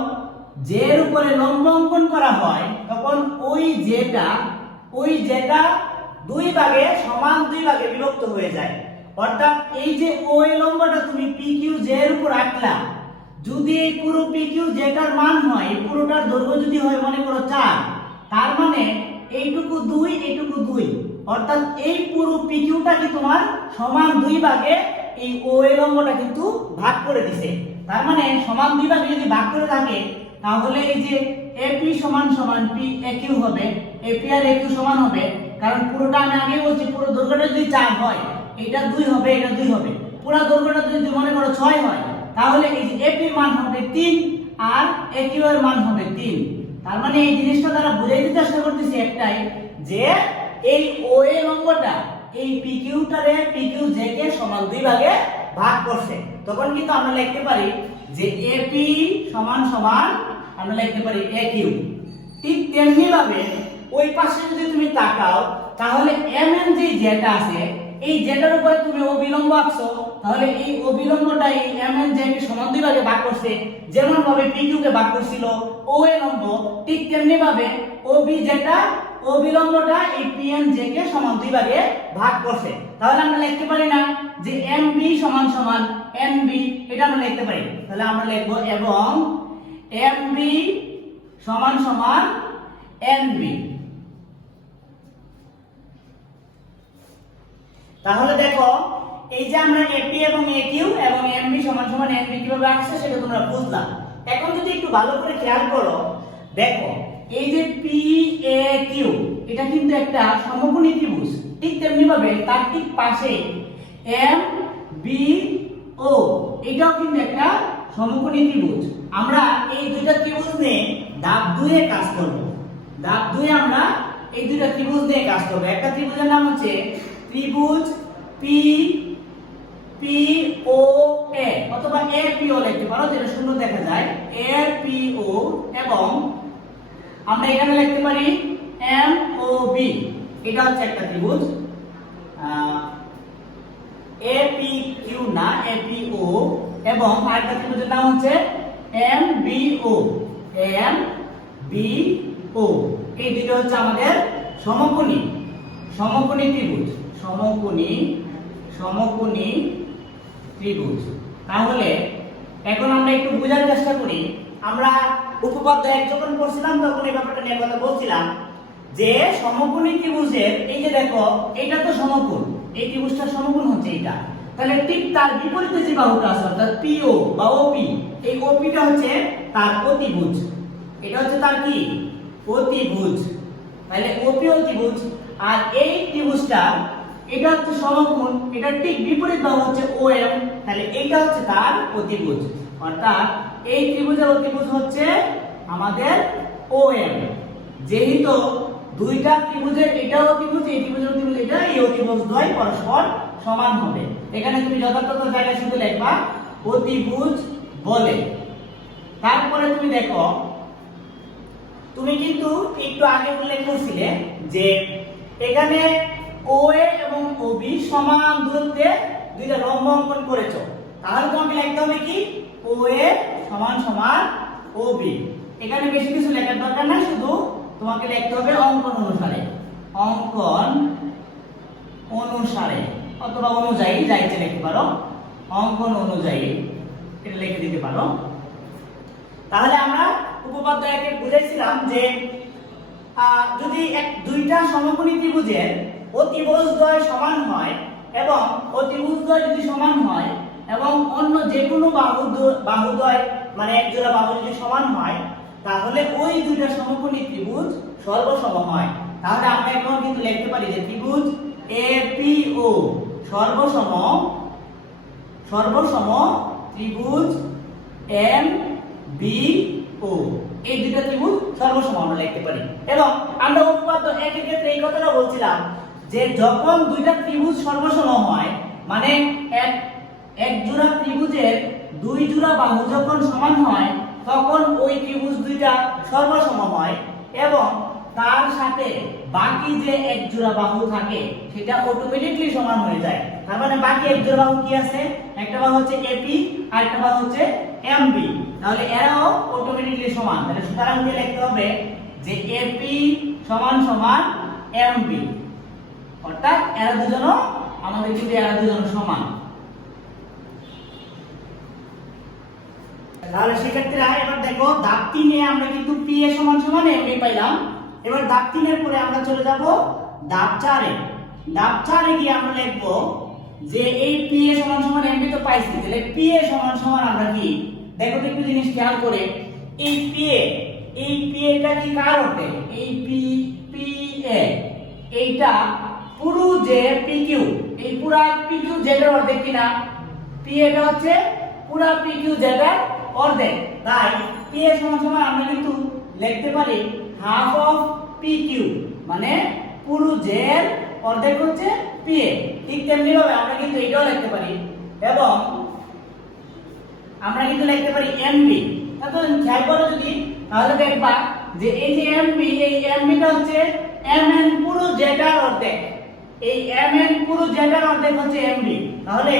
জে এর উপরে লম্ব অঙ্কন করা হয় তখন ওই জেটা দুই ভাগে সমান দুই ভাগে বিভক্ত হয়ে যায়। অর্থাৎ এই যে ওই লম্বটা তুমি PQ জে এর উপর আঁকলা, যদি এই পুরো PQ যেটার মান হয়, এই পুরোটার দৈর্ঘ্য যদি হয় মনে করো 4, তার মানে এইটুকু 2 এইটুকু 2, অর্থাৎ এই পুরো PQটা কি তোমার সমান দুই ভাগে এই OA লম্বটা কিন্তু ভাগ করে দিছে। তার মানে সমান দুই ভাগে যদি ভাগ করে থাকে তাহলে এই যে AP সমান সমান PAQ হবে, AP আর AQ সমান হবে, কারণ পুরোটা আমি আগে বলছি পুরো দৈর্ঘ্যটা যদি 4 হয় এটা 2 হবে, এটা 2 হবে, পুরো দৈর্ঘ্যটা যদি মনে করো 6 হয় তাহলে এই যে AP এর মান হবে 3 আর AQ এর মান হবে 3। তার মানে এই জিনিসটা দ্বারা বুঝাইতে চেষ্টা করতেছি একটাই, যে এই OA লম্বটা এই PQ J কে সমান দুই ভাগে ভাগ করছে। তখন কিন্তু আমরা লিখতে পারি যে AP সমান সমান আমরা লিখতে পারি AQ। ঠিক তেমনি ভাবে ওই পাশে যদি তুমি তাকাও তাহলে MN যেটা আছে এই যেটার উপরে তুমি অবিলম্ব আঁকছো, তাহলে এই অবিলম্বটা এই MN কে সমান দুই ভাগে ভাগ করছে। যেমন ভাবে PQ কে ভাগ করছিল OA লম্ব, ঠিক তেমনি ভাবে OB যেটা অবিলম্বটা এই PNJ কে সমান দুই ভাগে ভাগ করছে। তাহলে আমরা লিখতে পারি না যে MB সমান সমান NB, এটা আমরা লিখতে পারি। তাহলে আমরা লিখব এবং MB সমান সমান NB। তাহলে দেখো এই যে আমরা AP এবং AQ এবং MB সমান সমান NB কিভাবে আসছে সেটা তোমরা বুঝলা। এখন যদি একটু ভালো করে খেয়াল করো, দেখো এই যে PAQ এটা কিন্তু একটা সমকোণী ত্রিভুজ, ঠিক তেমনি ভাবে তার ঠিক পাশে MBO এটাও কিন্তু একটা সমকোণী ত্রিভুজ। আমরা এই দুইটা ত্রিভুজ নিয়ে ধাপ 2 এ কাজ করব। ধাপ 2 এ আমরা এই দুইটা ত্রিভুজ নিয়ে কাজ করব। একটা ত্রিভুজের নাম হচ্ছে ত্রিভুজ PPOA অথবা APO লিখতে পারো, যেটা সুন্দর দেখা যায় APO, এবং আমরা এখানে লিখতে পারি MOB, এটা হচ্ছে একটা ত্রিভুজ। APQ না APO, এবং আরেকটা ত্রিভুজের নাম হচ্ছে MBO। এই দুটো হচ্ছে আমাদের সমকোণী ত্রিভুজ, সমকোণী ত্রিভুজ। তাহলে এখন আমরা একটু বোঝার চেষ্টা করি। আমরা উপপাদ্য 1 যখন পড়ছিলাম তখন এই ব্যাপারটা নিয়ে কথা বলছিলাম যে সমকোণী ত্রিভুজের এই যে দেখো এটা তো সমকোণ, এই ত্রিভুজটা সমকোণ হচ্ছে এটা, তাহলে ঠিক তার বিপরীতে যে বাহুটা আছে অর্থাৎ PO বা OP, এই OPটা হচ্ছে তার অতিভুজ। এটা হচ্ছে তার কি অতিভুজ। তাহলে OP অতিভুজ, আর এই ত্রিভুজটা এটা হচ্ছে সমকোণ, এটা ঠিক বিপরীত বাহু হচ্ছে OM, তাহলে এইটা হচ্ছে তার অতিভুজ। অর্থাৎ এই ত্রিভুজের অতিভুজ হচ্ছে আমাদের OM। যেহেতু দুইটা ত্রিভুজের এটা অতিভুজ, এই ত্রিভুজের অতিভুজ এটা, এই অতিভুজ দ্বয় পরস্পর সমান হবে। এখানে তুমি যথাযথ জায়গায় শুধু লিখবা অতিভুজ বলে। তারপরে তুমি দেখো, তুমি কিন্তু একটু আগে উল্লেখ করছিলে যে এখানে OA এবং OB সমান দূরত্বে দুইটা লম্ব অঙ্কন করেছো, তাহলে তোমাকে লিখতে হবে কি OA সমান সমান OB। এখানে বেশি কিছু লেখার দরকার নাই, শুধু তোমাকে লিখতে হবে অঙ্কন অনুসারে অথবা অনুযায়ী, যা ইচ্ছে লিখতে পারো, অঙ্কন অনুযায়ী এটা লিখে দিতে পারো। তাহলে আমরা উপপাদ্য 1 এ বুঝাইছিলাম যে যদি দুইটা সমকোণী ত্রিভুজের অতিভুজদ্বয় সমান হয় এবং অতিভুজদ্বয় যদি সমান হয় এবং অন্য যে কোনো বাহুদ্বয় মানে এক জোড়া বাহু যদি সমান হয় তাহলে ওই দুইটা সমকোণী ত্রিভুজ সর্বসম হয়। তাহলে আমরা এখন কিন্তু লিখতে পারি যে ত্রিভুজ APO সর্বসম ত্রিভুজ MBO, এই দুইটা ত্রিভুজ সর্বসম আমরা লিখতে পারি। এবং আমরা উপপাদ্য 1 এর ক্ষেত্রে এই কথাটা বলছিলাম যে যখন দুইটা ত্রিভুজ সর্বসম হয়, মানে এক জোড়া ত্রিভুজের দুই জোড়া বাহু যখন সমান হয় তখন ওই ত্রিভুজ দুইটা সর্বসম হয় এবং তার সাথে বাকি যে এক জোড়া বাহু থাকে সেটা অটোমেটিকলি সমান হয়ে যায়। তার মানে বাকি এক জোড়া বাহু কি আছে? একটা বাহু হচ্ছে এপি আর একটা বাহু হচ্ছে এমবি, তাহলে এরাও অটোমেটিকলি সমান। তাহলে সুতরাং দিয়ে লিখতে হবে যে এপি সমান সমান এমবি, অর্থাৎ এরা দুজনও আমাদের কিন্তু এরা দুজন সমান। তাহলে শিক্ষার্থীরা এবার দেখো ধাপ 3 এ আমরা কিন্তু পি এ সমান সমান এমবি পাইলাম। এবার ধাপ 3 এর পরে আমরা চলে যাব ধাপ 4 এ। ধাপ 4 এ গিয়ে আমরা লিখব যে এই পি এ সমান সমান এমবি তো পাইছি, তাহলে পি এ সমান সমান আমরা কি দেখো তো একটু জিনিস খেয়াল করে, এই পি এটা কি কার অর্থে? এই পি এ এইটা পুরো যে পি কিউ, এই পুরা পি কিউ জেড এর অর্ধেক কিনা? পি এটা হচ্ছে পুরা পি কিউ জেড এর অর্ধেক, তাই পি এর সমান সমান আমরা কিন্তু লিখতে পারি হাফ অফ পি কিউ, মানে পুরো জে এর অর্ধেক হচ্ছে পি এ। ঠিক তেমনি ভাবে আমরা কিন্তু এটাও লিখতে পারি এবং আমরা কিন্তু লিখতে পারি এমবি। তাহলে খেয়াল করো যদি, তাহলে দেখবা যে এই যে এমবি, এই এমবিটা হচ্ছে এমএন পুরো জেড এর অর্ধেক, এই এমএন পুরো জেড এর অর্ধেক হচ্ছে এমবি। তাহলে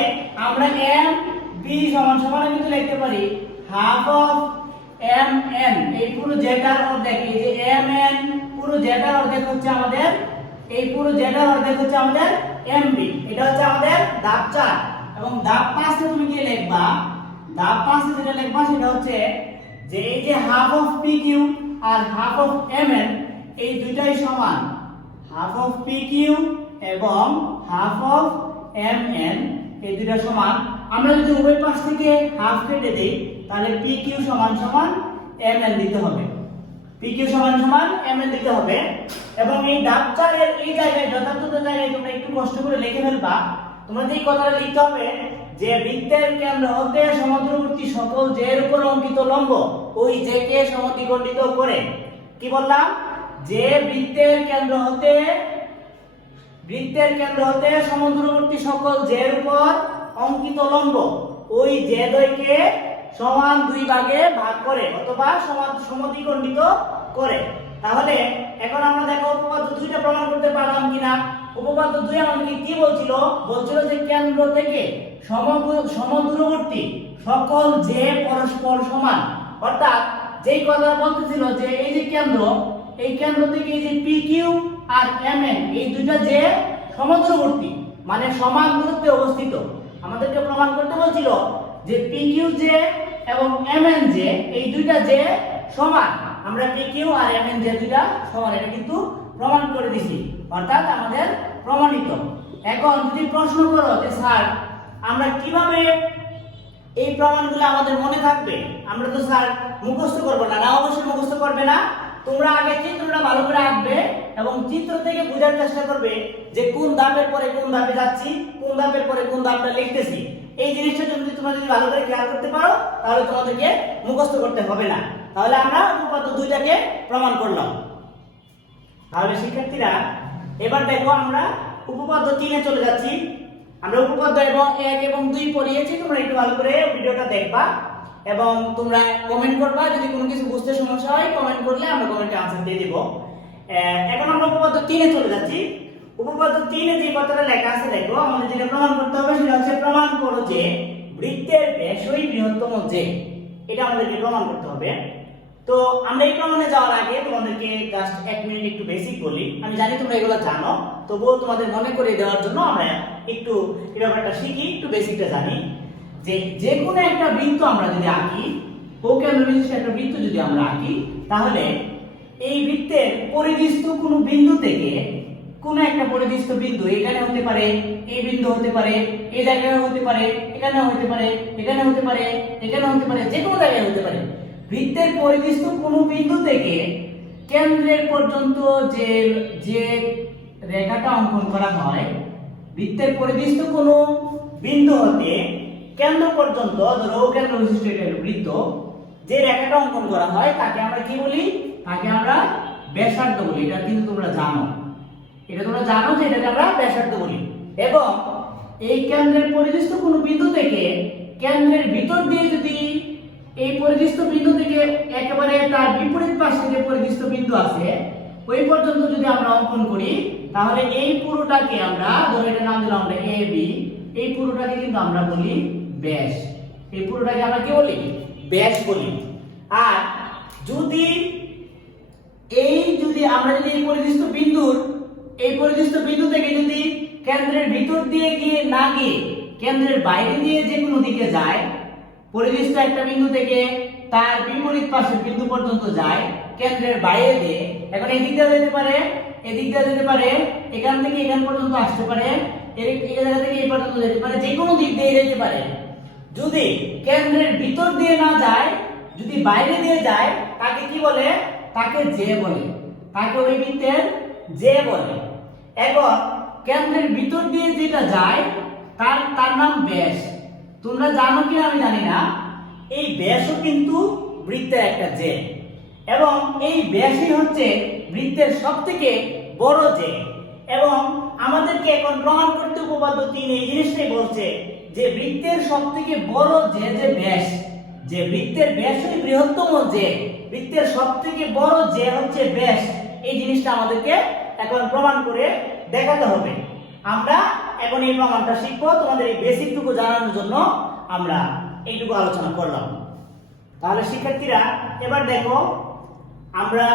আমরা এম বি সমান সমান কিন্তু লিখতে পারি হাফ অফ এম এন, এই পুরো জেড এর অর্ধেক, এই যে এম এন পুরো জেড এর অর্ধেক হচ্ছে আমাদের, এই পুরো জেড এর অর্ধেক হচ্ছে আমাদের এমবি। এটা হচ্ছে আমাদের ধাপ 4। এবং ধাপ 5 এ তুমি কি লিখবা? ধাপ 5 এ যেটা লিখবা সেটা হচ্ছে যে এই যে হাফ অফ পি কিউ আর হাফ অফ এম এন এই দুইটাই সমান, হাফ অফ পি কিউ এবং হাফ অফ এম এন এই দুইটা সমান। আমরা যদি উভয় পাশ থেকে হাফ কেটে দেই তাহলে পি কিউ সমান সমান এম এন দিতে হবে, পি কিউ সমান সমান এম এন দিতে হবে। এবং এই ধাপ 4 এর এই জায়গায় যথার্থ জায়গায় তোমরা একটু কষ্ট করে লিখে ফেলবা। তোমাদের এই কথাটা লিখতে হবে যে বৃত্তের কেন্দ্র হতে সমদ্রবর্তী সকল জে এর উপর অঙ্কিত লম্ব ওই জে কে সমদ্বিখণ্ডিত করে। কি বললাম? যে বৃত্তের কেন্দ্র হতে সমদ্রবর্তী সকল জে এর উপর অঙ্কিত লম্ব ওই জে দ্বয়কে সমান দুই ভাগে ভাগ করে অথবা সমান সমদ্বিখণ্ডিত করে। তাহলে এখন আমরা দেখো উপপাদ্য 2টা প্রমাণ করতে পারলাম কিনা। উপপাদ্য 2 আমাদেরকে কি বলছিল? বলছিল যে কেন্দ্র থেকে সমদূরবর্তী সকল জে পরস্পর সমান, অর্থাৎ যেই কথা বলতেছিল যে এই যে কেন্দ্র, এই কেন্দ্র থেকে এই যে পি কিউ আর এম এন এই দুইটা জে সমদূরবর্তী মানে সমান দূরত্বে অবস্থিত। আমাদেরকে প্রমাণ করতে বলছিল যে পি কিউ জে এবং এম এন জে এই দুইটা জে সমান। আমরা পি কিউ আর এম এন জে দুইটা সমান, এটা কিন্তু প্রমাণ করে দিছি, অর্থাৎ আমাদের প্রমাণিত। এখন যদি প্রশ্ন করো যে স্যার আমরা কিভাবে এই প্রমাণগুলো আমাদের মনে থাকবে, আমরা তো স্যার মুখস্থ করব না। না, অবশ্যই মুখস্থ করবে না। তোমরা আগে চিত্রটা ভালো করে আঁকবে এবং চিত্র থেকে বোঝার চেষ্টা করবে যে কোন ধাপের পরে কোন ধাপে যাচ্ছি, কোন ধাপের পরে কোন ধাপটা লিখতেছি। এই জিনিসটা যদি তোমরা ভালো করে খেয়াল করতে পারো তাহলে তোমাদেরকে মুখস্থ করতে হবে না। তাহলে আমরা উপপাদ্য 2টাকে প্রমাণ করলাম। তাহলে শিক্ষার্থীরা এবার দেখো আমরা উপপাদ্য 3 এ চলে যাচ্ছি। আমরা উপপাদ্য 1 এবং 2 পড়িয়েছি, তোমরা একটু ভালো করে ভিডিওটা দেখবা এবং তোমরা কমেন্ট করবা। যদি কোনো কিছু বুঝতে সমস্যা হয় কমেন্ট করলে আমরা কমেন্টে आंसर দিয়ে দেব। এখন আমরা উপপাদ্য 3 এ চলে যাচ্ছি। উপপাদ্য 3 এ যে কথাটা লেখা আছে দেখো, আমাদের যেটা প্রমাণ করতে হবে সেটা হচ্ছে প্রমাণ করো যে বৃত্তের ব্যাসই বৃহত্তম জে। এটা আমাদেরকে প্রমাণ করতে হবে। তো আমরা এই প্রমাণে যাওয়ার আগে তোমাদেরকে জাস্ট 1 মিনিট একটু বেসিক বলি। আমি জানি তোমরা এগুলো জানো, তবুও তোমাদের মনে করে দেওয়ার জন্য আমরা একটু এই ব্যাপারটা শিখি, একটু বেসিকটা জানি। যে কোনো একটা বৃত্ত আমরা যদি আঁকি, কেন্দ্র বিশিষ্ট একটা বৃত্ত যদি আমরা আঁকি, তাহলে এই বৃত্তের পরিধিস্থ কোনো বিন্দু থেকে কোন একটা পরিধিস্থ বিন্দু এখানে হতে পারে, এই বিন্দু হতে পারে, এই জায়গায় হতে পারে, এখানে হতে পারে, এখানে হতে পারে, এখানে হতে পারে, যে কোনো জায়গায় হতে পারে। বৃত্তের পরিধিস্থ কোনো বিন্দু থেকে কেন্দ্রের পর্যন্ত যে রেখাটা অঙ্কন করা হয়, বৃত্তের পরিধিস্থ কোনো বিন্দু হতে কেন্দ্র পর্যন্ত, ধরো কেন্দ্র বিশিষ্ট একটা বৃত্ত, যে রেখাটা অঙ্কন করা হয় তাকে আমরা কি বলি? তাকে আমরা ব্যাসার্ধ বলি। এটা কিন্তু তোমরা জানো। এটা তোমরা জানো যে এটাকে আমরা ব্যাসার্ধ বলি। এবং এই কেন্দ্রের পরিধিস্থ কোন বিন্দু থেকে কেন্দ্রের ভিতর দিয়ে যদি এই পরিধিস্থ বিন্দু থেকে একেবারে তার বিপরীত পাশে যে পরিধিস্থ বিন্দু আছে ওই পর্যন্ত যদি আমরা অঙ্কন করি, তাহলে এই পুরোটাকে আমরা ধরে এটা নাম দিলাম আমরা এ বি, এই পুরোটাকে কিন্তু আমরা বলি ব্যাস। এই পুরোটাকে আমরা কি বলি? ব্যাস বলি। আর যদি আমরা যদি এই পরিধিস্থ বিন্দু থেকে যদি কেন্দ্রের ভিতর দিয়ে গিয়ে না গিয়ে কেন্দ্রের বাইরে দিয়ে যে কোনো দিকে যায়, পরিধিস্থ একটা বিন্দু থেকে তার বিপরীত পাশের বিন্দু পর্যন্ত যায় কেন্দ্রের বাইরে দিয়ে, এখন এই দিকটা যেতে পারে, এদিক দিয়ে যেতে পারে, এখান থেকে এখান পর্যন্ত আসতে পারে, এই জায়গা থেকে এই পর্যন্ত যেতে পারে, যে কোনো দিক দিয়ে যেতে পারে। যদি কেন্দ্রের ভিতর দিয়ে না যায়, যদি বাইরে দিয়ে যায়, তাকে কি বলে? তাকে জে বলে, তাকে ওই বৃত্তের জে বলে। এখন কেন্দ্রের ভিতর দিয়ে যেটা যায় তার নাম ব্যাস। তোমরা জানো কি আমি জানি না, এই ব্যাসও কিন্তু বৃত্তের একটা জে, এবং এই ব্যাসই হচ্ছে বৃত্তের সবথেকে বড় জে। এবং আমাদেরকে এখন প্রমাণ করতে উপপাদ্য 3 এই জিনিসটাই বলছে যে বৃত্তের সবথেকে বড় জে যে ব্যাস, যে বৃত্তের ব্যাসই বৃহত্তম জে, বৃত্তের সবথেকে বড় জে হচ্ছে ব্যাস। এই জিনিসটা আমাদেরকে এখন প্রমাণ করে দেখাতে হবে। আমরা এখন এই প্রমাণটা শিখবো। তোমাদের এই বেসিকটুকু জানানোর জন্য আমরা এইটুকু আলোচনা করলাম। তাহলে শিক্ষার্থীরা এবার দেখো, আমরা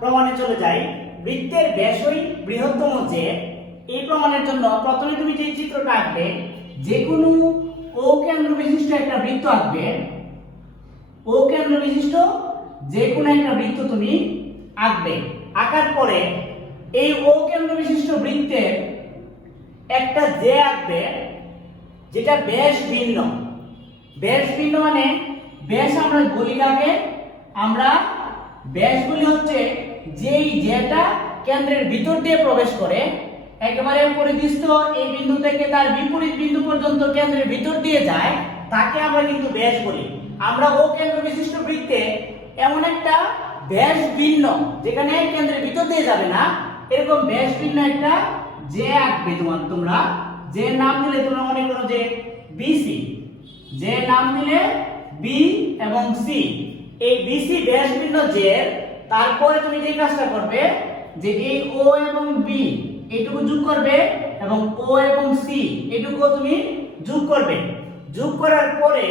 প্রমাণে চলে যাই। বৃত্তের ব্যাসই বৃহত্তম জে, এই প্রমাণের জন্য প্রথমে তুমি যে চিত্রটা আঁকবে, যে কোনো ও কেন্দ্র বিশিষ্ট একটা বৃত্ত আঁকবে। ও কেন্দ্র বিশিষ্ট যে কোনো একটা বৃত্ত তুমি আঁকবে। আঁকার পরে এই ও কেন্দ্র বিশিষ্ট বৃত্তের একটা জে আঁকবে যেটা ব্যাস ভিন্ন। ব্যাস ভিন্ন মানে ব্যাস আমরা বলি কাকে? আমরা ব্যাস বলি হচ্ছে যেই যেটা কেন্দ্রের ভিতর দিয়ে প্রবেশ করে, একেবারে পরিধিস্থ এই বিন্দু থেকে তার বিপরীত বিন্দু পর্যন্ত কেন্দ্রের ভিতর দিয়ে যায়, তাকে আমরা কিন্তু ব্যাস বলি। আমরা ও কেন্দ্র বিশিষ্ট বৃত্তে এমন একটা ব্যাস ভিন্ন যেখানে কেন্দ্রের ভিতর দিয়ে যাবে না, এরকম ব্যাস ভিন্ন একটা জে আঁকবে। তোমরা যে নাম দিলে, তোমরা মনে করো যে বিসি, যে নাম দিলে বি এবং সি, এই বিসি ব্যাস ভিন্ন জে। তারপরে তুমি যে কাজটা করবে যে এই ও এবং বি এইটুকু যোগ করবে এবং ও এবং সি এইটুকু তুমি যোগ করবে। যোগ করার পরে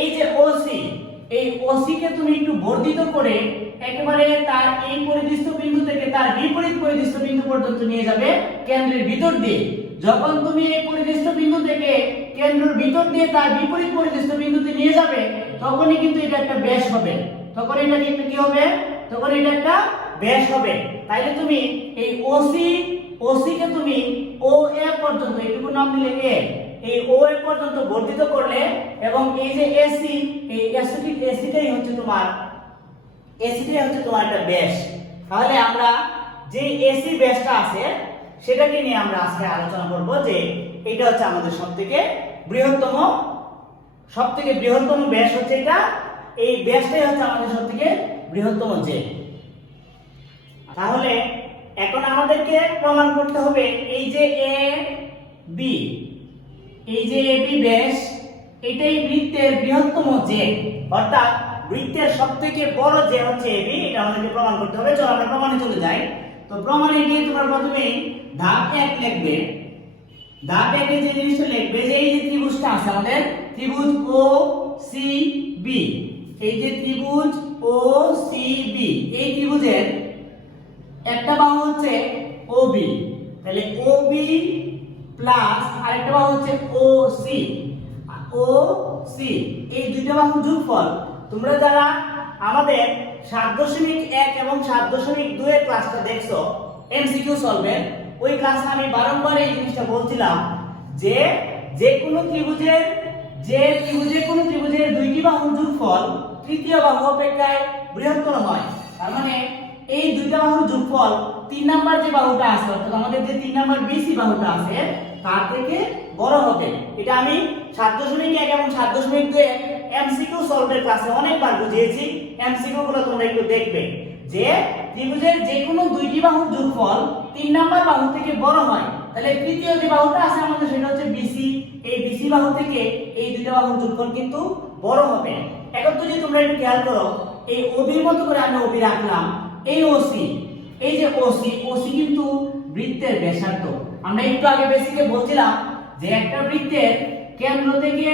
এই যে ওসি, এই ওসি কে তুমি একটু বর্ধিত করে একেবারে তার এই পরিধিস্থ বিন্দু থেকে তার বিপরীত পরিধিস্থ বিন্দু পর্যন্ত নিয়ে যাবে কেন্দ্রের ভিতর দিয়ে। যখন তুমি এই পরিধিস্থ বিন্দু থেকে কেন্দ্রের ভিতর দিয়ে তার বিপরীত পরিধিস্থ বিন্দুতে নিয়ে যাবে, তখনই কিন্তু এটা একটা ব্যাস হবে। তখন এটা কি হবে? তখন এটা একটা ব্যাস হবে। তাইলে তুমি এই ওসি কে তুমি ও এ পর্যন্ত, এইটুকু নাম দিলে এ, এই ও এ পর্যন্ত বর্ধিত করলে, এবং এই যে এসি, এই এসিটাই হচ্ছে তোমার একটা ব্যাস। তাহলে আমরা যে এসি ব্যাসটা আছে সেটাকে নিয়ে আমরা আজকে আলোচনা করব যে এটা হচ্ছে আমাদের সবথেকে বৃহত্তম ব্যাস হচ্ছে এটা। এই ব্যাসটাই হচ্ছে আমাদের সবথেকে বৃহত্তম জে। তাহলে এখন আমাদেরকে প্রমাণ করতে হবে এই যে এ বি, এই যে এ বি ব্যাস, এটাই বৃত্তের বৃহত্তম জে, অর্থাৎ বৃত্তের সবথেকে বড় জে হচ্ছে এ বি। এটা আমাদেরকে প্রমাণ করতে হবে। চলো আমরা প্রমাণে চলে যাই। তো প্রমাণে গিয়ে তোমরা প্রথমে ধাপ 1 লিখবে। ধাপ 1 এ যে জিনিসটা লিখবে যে এই যে ত্রিভুজটা আছে আমাদের, ত্রিভুজ ও সি বি, এই যে ত্রিভুজ ও সি বি, এই ত্রিভুজের একটা বাহু হচ্ছে OB, তাহলে OB প্লাস আরেকটা বাহু হচ্ছে OC, এই দুইটা বাহুর যোগফল। তোমরা যারা আমাদের 7.1 এবং 7.2 এর ক্লাসটা দেখছো এমসিকিউ সলভের, ওই ক্লাসে আমি বারংবার এই জিনিসটা বলছিলাম যে যে কোনো ত্রিভুজের দুইটি বাহুর যোগফল তৃতীয় বাহু অপেক্ষায় বৃহত্তর হয়। তার মানে এই দুইটা বাহুর যোগফল 3 নাম্বার যে বাহুটা আছে, অর্থাৎ আমাদের যে 3 নাম্বার বিসি বাহুটা আছে তার থেকে বড় হবে। এটা আমি 7.1 এবং 7.2 এমসিকিউ সলভের ক্লাসে অনেকবার বুঝিয়েছি। এমসিকিউ গুলো তোমরা একটু দেখবে যে ত্রিভুজের যে কোনো দুইটি বাহুর যোগফল 3 নাম্বার বাহু থেকে বড় হয়, তাহলে তৃতীয় যে বাহুটা আছে আমাদের সেটা হচ্ছে বিসি। এই বিসি বাহু থেকে এই দুইটা বাহুর যোগফল কিন্তু বড় হবে। এখন যদি তোমরা একটু খেয়াল করো, এই ওবির মতো করে আমি ওবি রাখলাম, এই ওসি, এই যে ওসি, ওসি কিন্তু বৃত্তের ব্যাসার্ধ। আমরা একটু আগে বেসিকে বলছিলাম যে একটা বৃত্তের কেন্দ্র থেকে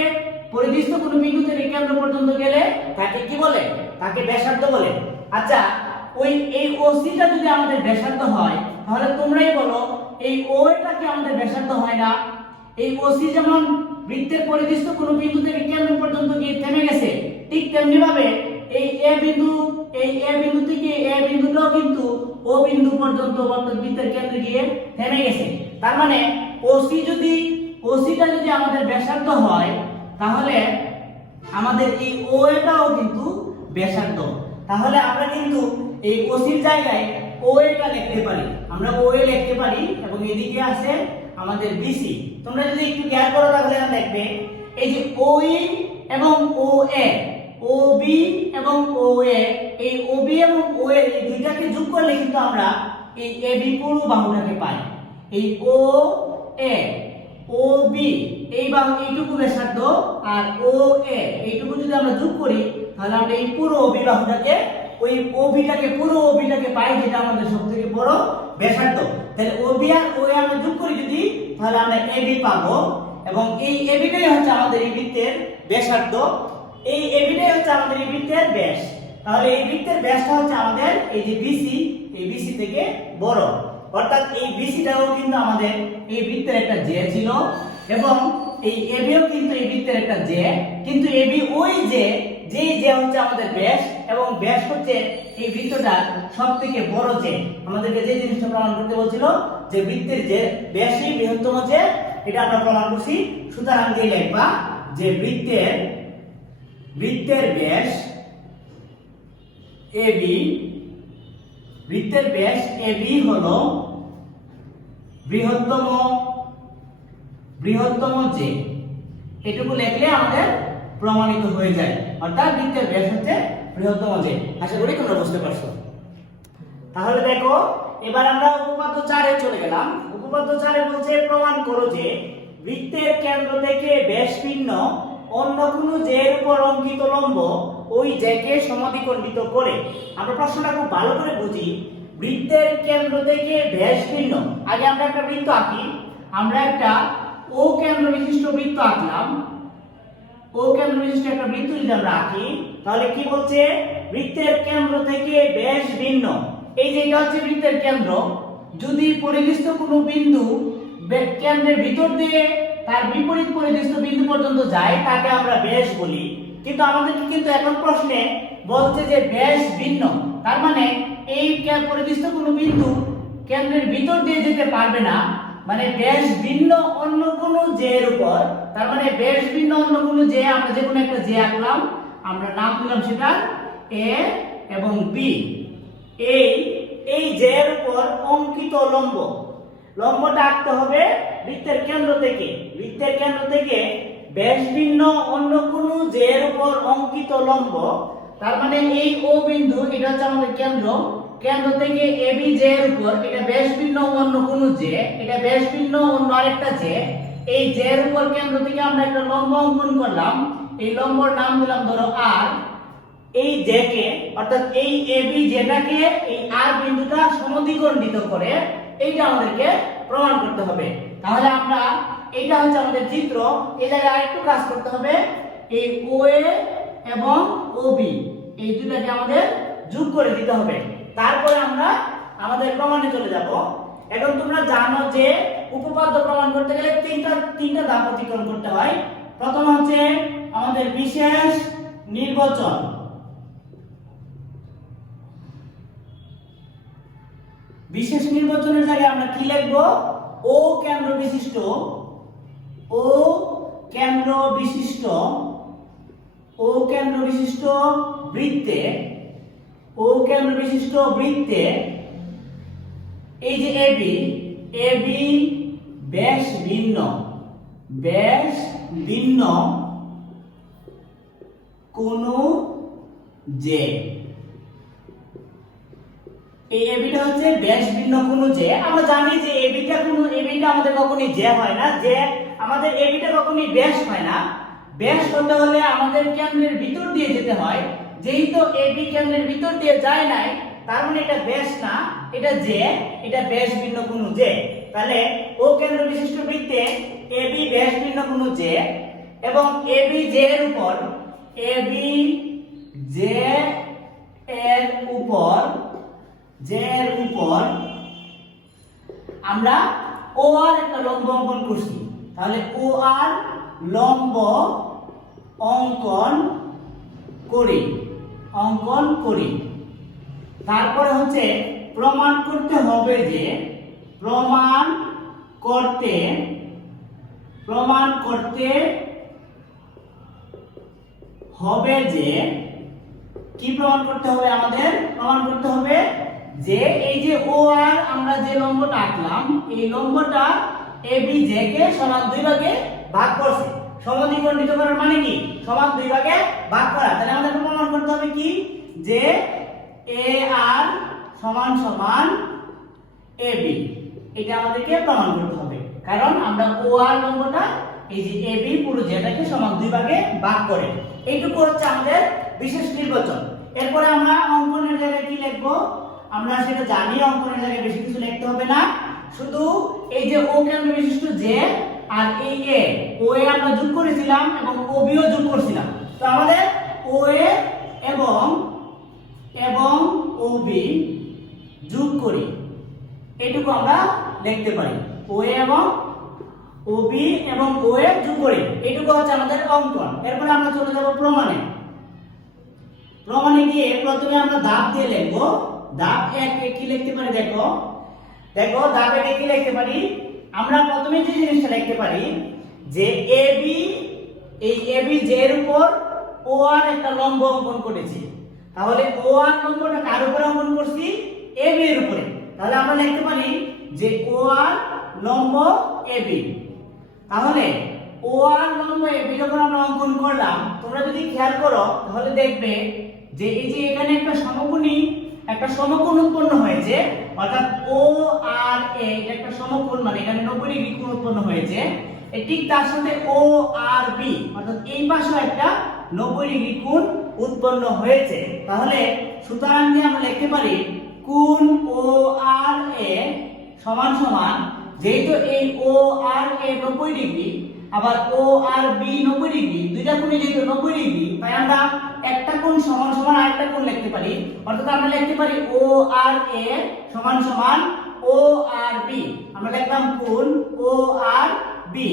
পরিধিস্থ কোনো বিন্দু থেকে কেন্দ্র পর্যন্ত গেলে তাকে কি বলে? তাকে ব্যাসার্ধ বলে। আচ্ছা, এই ওসিটা যদি আমাদের ব্যাসার্ধ হয়, তাহলে তোমরাই বলো এই ওটা কি আমাদের ব্যাসার্ধ হয় না? এই ওসি যেমন বৃত্তের পরিধিস্থ কোনো বিন্দু থেকে কেন্দ্র পর্যন্ত গিয়ে থেমে গেছে, ঠিক তেমনি ভাবে এই এ বিন্দু থেকে এ বিন্দুটাও কিন্তু ও বিন্দু পর্যন্ত অর্থাৎ বৃত্তের কেন্দ্রে গিয়ে থেমে গেছে। তার মানে ওসিটা যদি আমাদের ব্যাসার্ধ হয়, তাহলে আমাদের এই ও এটাও কিন্তু ব্যাসার্ধ। তাহলে আমরা কিন্তু এই ওসির জায়গায় ও এটা লিখতে পারি, আমরা ও এ লিখতে পারি, এবং এদিকে আছে আমাদের বিসি। তোমরা যদি একটু খেয়াল করো তাহলে দেখবে এই যে ও ই এবং ও এ, ও বি এবং ও এ, এই ও বি এবং ও এ এই দুইটাকে যোগ করলে কিন্তু আমরা এই এ বি পুরো বাহুটাকে পাই। এই ও এ, ও বি এই বাহু এইটুকু ব্যাসার্ধ, আর ও এ এইটুকু যদি আমরা যোগ করি, তাহলে আমরা এই পুরো ওবি বাহুটাকে, ওই ওবিটাকে, পুরো ওবিটাকে পাই, যেটা আমাদের সবথেকে বড় ব্যাসার্ধ। তাহলে ওবি আর ও এ আমরা যোগ করি যদি, তাহলে আমরা এবি পাবো, এবং এই এবিটাই হচ্ছে আমাদের এই বৃত্তের ব্যাসার্ধ। এই এবিটাই হচ্ছে আমাদের এই বৃত্তের ব্যাস। তাহলে এই বৃত্তের ব্যাসটা হচ্ছে আমাদের এই যে বিসি, এই বিসি থেকে বড়। অর্থাৎ এই বিসিটাও কিন্তু আমাদের এই বৃত্তের একটা জে ছিল, এবং এই এবিও কিন্তু এই বৃত্তের একটা জে, কিন্তু এবি ওই যে হচ্ছে আমাদের ব্যাস, এবং ব্যাস হচ্ছে এই বৃত্তটার সবথেকে বড় জে। আমাদেরকে যে জিনিসটা প্রমাণ করতে বলছিল যে বৃত্তের যে ব্যাসই বৃহত্তম জে, এটা আমরা প্রমাণ করছি। সুতরাং দিয়ে লিখবা যে বৃত্তের ব্যাস এবি, বৃত্তের ব্যাস এবি হলো বৃহত্তম জে। এটুকু লিখলে আমাদের প্রমাণিত হয়ে যায়, অর্থাৎ বৃত্তের ব্যাস হচ্ছে বৃহত্তম জে। আশা করি তোমরা বুঝতে পারছো। তাহলে দেখো, এবার আমরা উপপাদ্য 4 এ চলে গেলাম। উপপাদ্য 4 এ বলছে প্রমাণ করো যে বৃত্তের কেন্দ্র থেকে ব্যাস ভিন্ন অন্য কোনো জের উপর অঙ্কিত লম্ব ওই জেকে সমদ্বিখণ্ডিত করে। আমরা প্রশ্নটা খুব ভালো করে বুঝি। বৃত্তের কেন্দ্র থেকে ব্যাস ভিন্ন, আগে আমরা একটা বৃত্ত আঁকি, আমরা একটা ও কেন্দ্র বিশিষ্ট বৃত্ত আঁকলাম। ও কেন্দ্র বিশিষ্ট একটা বৃত্ত যদি আমরা আঁকি, তাহলে কি বলছে? বৃত্তের কেন্দ্র থেকে ব্যাস ভিন্ন, এই যে এটা হচ্ছে বৃত্তের কেন্দ্র, যদি পরিধিস্থ কোনো বিন্দু কেন্দ্রের ভিতর দিয়ে তার বিপরীত পরিধিস্থ বিন্দু পর্যন্ত যায়, তাকে আমরা ব্যাস বলি। কিন্তু আমাদেরকে কিন্তু এখন প্রশ্নে বলছে যে ব্যাস ভিন্ন, তার মানে এই পরিধিস্থ কোনো বিন্দু কেন্দ্রের ভিতর দিয়ে যেতে পারবে না, মানে ব্যাস ভিন্ন অন্য কোনো জে এর উপর। তার মানে ব্যাস ভিন্ন অন্য কোনো জে, আমরা যে কোনো একটা জে আঁকলাম, আমরা নাম দিলাম সেটা এ এবং বি। এই জে এর উপর অঙ্কিত লম্বটা আঁকতে হবে বৃত্তের কেন্দ্র থেকে। বৃত্তের কেন্দ্র থেকে ব্যাস ভিন্ন অন্য কোনো জে এর উপর অঙ্কিত লম্ব, তার মানে এই ও বিন্দু, এটা হচ্ছে আমাদের কেন্দ্র থেকে এবি জে এর উপর, এটা ব্যাস ভিন্ন অন্য কোনো জে, এটা ব্যাস ভিন্ন অন্য আরেকটা জে, এই জে এর উপর কেন্দ্র থেকে আমরা একটা লম্ব অঙ্কন করলাম। এই লম্বর নাম দিলাম ধরো আর। এই জে কে, অর্থাৎ এই এবি যেটাকে এই আর বিন্দুটা সমদ্বিখণ্ডিত করে, এইটা আমাদেরকে প্রমাণ করতে হবে। তাহলে আমরা, এইটা হচ্ছে আমাদের চিত্র, এই জায়গায় আরেকটু কাজ করতে হবে। এই ও এ এবং ও বি এই দুটাকে আমাদের যোগ করে দিতে হবে, তারপরে আমরা আমাদের প্রমাণে চলে যাব। এখন তোমরা জানো যে উপপাদ্য প্রমাণ করতে গেলে তিনটা ধাপ অতিক্রম করতে হয়। প্রথম হচ্ছে আমাদের বিশেষ নির্বাচন। বিশেষ নির্বাচনের জায়গায় আমরা কি লিখব? ও কেন্দ্র বিশিষ্ট বৃত্তে এই যে এবি ব্যাস ভিন্ন কোন জে। এই এবিটা হচ্ছে ব্যাস ভিন্ন কোণ যে আমরা জানি যে এবিটা আমাদের কখনোই যে হয় না, যে আমাদের এবিটা কখনোই ব্যাস হয় না। ব্যাস হতে হলে আমাদের কেন্দ্রের ভিতর দিয়ে যেতে হয়, যেহেতু এবি কেন্দ্রের ভিতর দিয়ে যায় নাই, তার মানে এটা ব্যাস না, এটা যে, এটা ব্যাস ভিন্ন কোণ যে। তাহলে ও কেন্দ্র বিশিষ্ট বৃত্তে এবি ব্যাস ভিন্ন কোণ যে এবং এবি জে এর উপর আমরা ও আর একটা লম্ব অঙ্কন করছি। তাহলে ও আর লম্ব অঙ্কন করি। তারপরে হচ্ছে প্রমাণ করতে হবে যে কি প্রমাণ করতে হবে আমাদের? প্রমাণ করতে হবে যে এই যে ও আর আমরা যে লম্বটা আঁকলাম, এই লম্বটা এবি জে কে সমান দুই ভাগে ভাগ করছে। সমদ্বিখণ্ডিত করার মানে কি? সমান দুই ভাগে ভাগ করা। তাহলে আমাদের প্রমাণ করতে হবে কি? যে এ আর সমান সমান এবি, এটা আমাদেরকে প্রমাণ করতে হবে। কারণ আমরা ও আর লম্বটা এই যে এবি পুরো যেটাকে সমান দুই ভাগে ভাগ করে, এইটুকু হচ্ছে আমাদের বিশেষ নির্বাচন। এরপরে আমরা অঙ্কনের জায়গায় কি লিখবো? আমরা সেটা জানি, অঙ্কনের জায়গায় বেশি কিছু লিখতে হবে না, শুধু এই যে ও কেন্দ্র বিশিষ্ট যে আর এই এ, ও এ আমরা যোগ করেছিলাম এবং ও বি ও যোগ করেছিলাম। তো আমাদের ও এ এবং ও বি যোগ করি, এইটুকু আমরা লিখতে পারি। ও এ এবং ও বি এবং ও এ যোগ করি, এইটুকু হচ্ছে আমাদের অঙ্কন। এরপরে আমরা চলে যাব প্রমাণে। গিয়ে প্রথমে আমরা ধাপ দিয়ে লিখবো। ধাপ 1 এ কি লিখতে পারি? দেখো ধাপ 1 এ কি লিখতে পারি? আমরা প্রথমে যে জিনিসটা লিখতে পারি যে এবি, এই এবি জে এর উপর ও আর একটা লম্ব অঙ্কন করেছি। তাহলে ও আর লম্বটা কার উপরে অঙ্কন করছি? এবি এর উপরে। তাহলে আমরা লিখতে পারি যে ও আর লম্ব এবি। তাহলে ও আর লম্ব এবি যখন আমরা অঙ্কন করলাম, তোমরা যদি খেয়াল করো তাহলে দেখবে যে এই যে এখানে একটা সমকোণ উৎপন্ন হয়েছে, অর্থাৎ ও আর এ একটা সমকোণ, মানে এখানে 90 ডিগ্রি কোণ উৎপন্ন হয়েছে। ঠিক তার সাথে ও আর বি, অর্থাৎ এই পাশেও একটা 90 ডিগ্রি কোণ উৎপন্ন হয়েছে। তাহলে সুতরাং আমরা লিখতে পারি কোণ ও আর এ সমান সমান, যেহেতু এই ও আর এ 90 ডিগ্রি আবার ও আর বি 90 ডিগ্রি, দুইটা কোণই যেহেতু 90 ডিগ্রি, তাই আমরা একটা কোণ সমান সমান আরেকটা কোণ লিখতে পারি। অর্থাৎ আমরা লিখতে পারি ও আর এ সমান সমান ও আর বি। আমরা লিখলাম কোণ ও আর বি,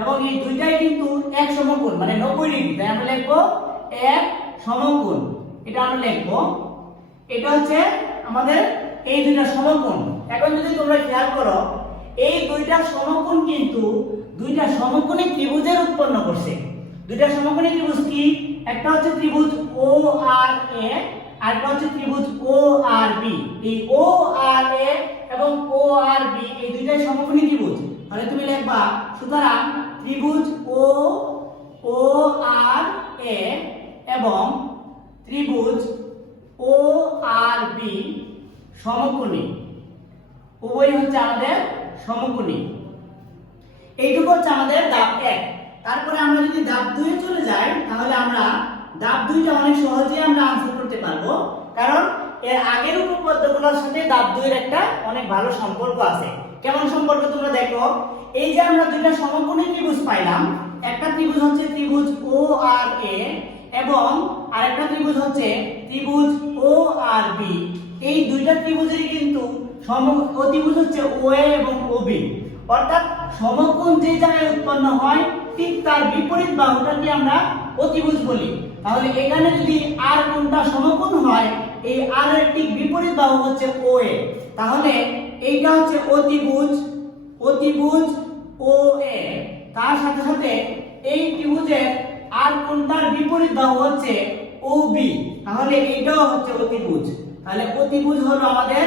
এবং এই দুইটাই কিন্তু এক সমকোণ, মানে 90 ডিগ্রি, তাই আমরা লিখবো এক সমকোণ। এটা আমরা লিখবো, এটা হচ্ছে আমাদের এই দুইটা সমকোণ। এখন যদি তোমরা খেয়াল করো, এই দুইটা সমকোণ কিন্তু দুইটা সমকোণী ত্রিভুজের উৎপন্ন করছে। দুইটা সমকোণী ত্রিভুজ কি? একটা হচ্ছে ত্রিভুজ ও আর এ, আর একটা হচ্ছে ত্রিভুজ ও আর বি। এই ও আর এ এবং ও আর বি এই দুইটাই সমকোণী ত্রিভুজ। তাহলে তুমি লিখবা সুতরাং ত্রিভুজ ও আর এ এবং ত্রিভুজ ও আর বি সমকোণী, উভয়ই হচ্ছে আমাদের সমকোণী। এইটুকু হচ্ছে আমাদের ধাপ 1। তারপরে আমরা যদি ধাপ 2 এ চলে যাই, তাহলে আমরা ধাপ 2টা অনেক সহজেই আমরা আনসার করতে পারবো, কারণ এর আগের উপপাদ্যগুলোর সাথে ধাপ 2 এর একটা অনেক ভালো সম্পর্ক আছে। কেমন সম্পর্ক তোমরা দেখো, এই যে আমরা দুইটা সমকোণী ত্রিভুজ পাইলাম, একটা ত্রিভুজ হচ্ছে ত্রিভুজ ও আর এ এবং আরেকটা ত্রিভুজ হচ্ছে ত্রিভুজ ও আর বি। এই দুইটা ত্রিভুজেরই কিন্তু অতিভুজ হচ্ছে ও এ এবং ও বি, অর্থাৎ সমকোণ যে জায়গায় উৎপন্ন হয় ঠিক তার বিপরীত বাহুটাকে আমরা অতিভুজ বলি। তাহলে এখানে যদি আর কোণটা সমকোণ হয়, এই আর এর ঠিক বিপরীত বাহু হচ্ছে ও এ, তাহলে এইটা হচ্ছে অতিভুজ ও এ। তার সাথে সাথে এই ত্রিভুজের আর কোণটার বিপরীত বাহু হচ্ছে ও বি, তাহলে এইটাও হচ্ছে অতিভুজ। তাহলে অতিভুজ হলো আমাদের,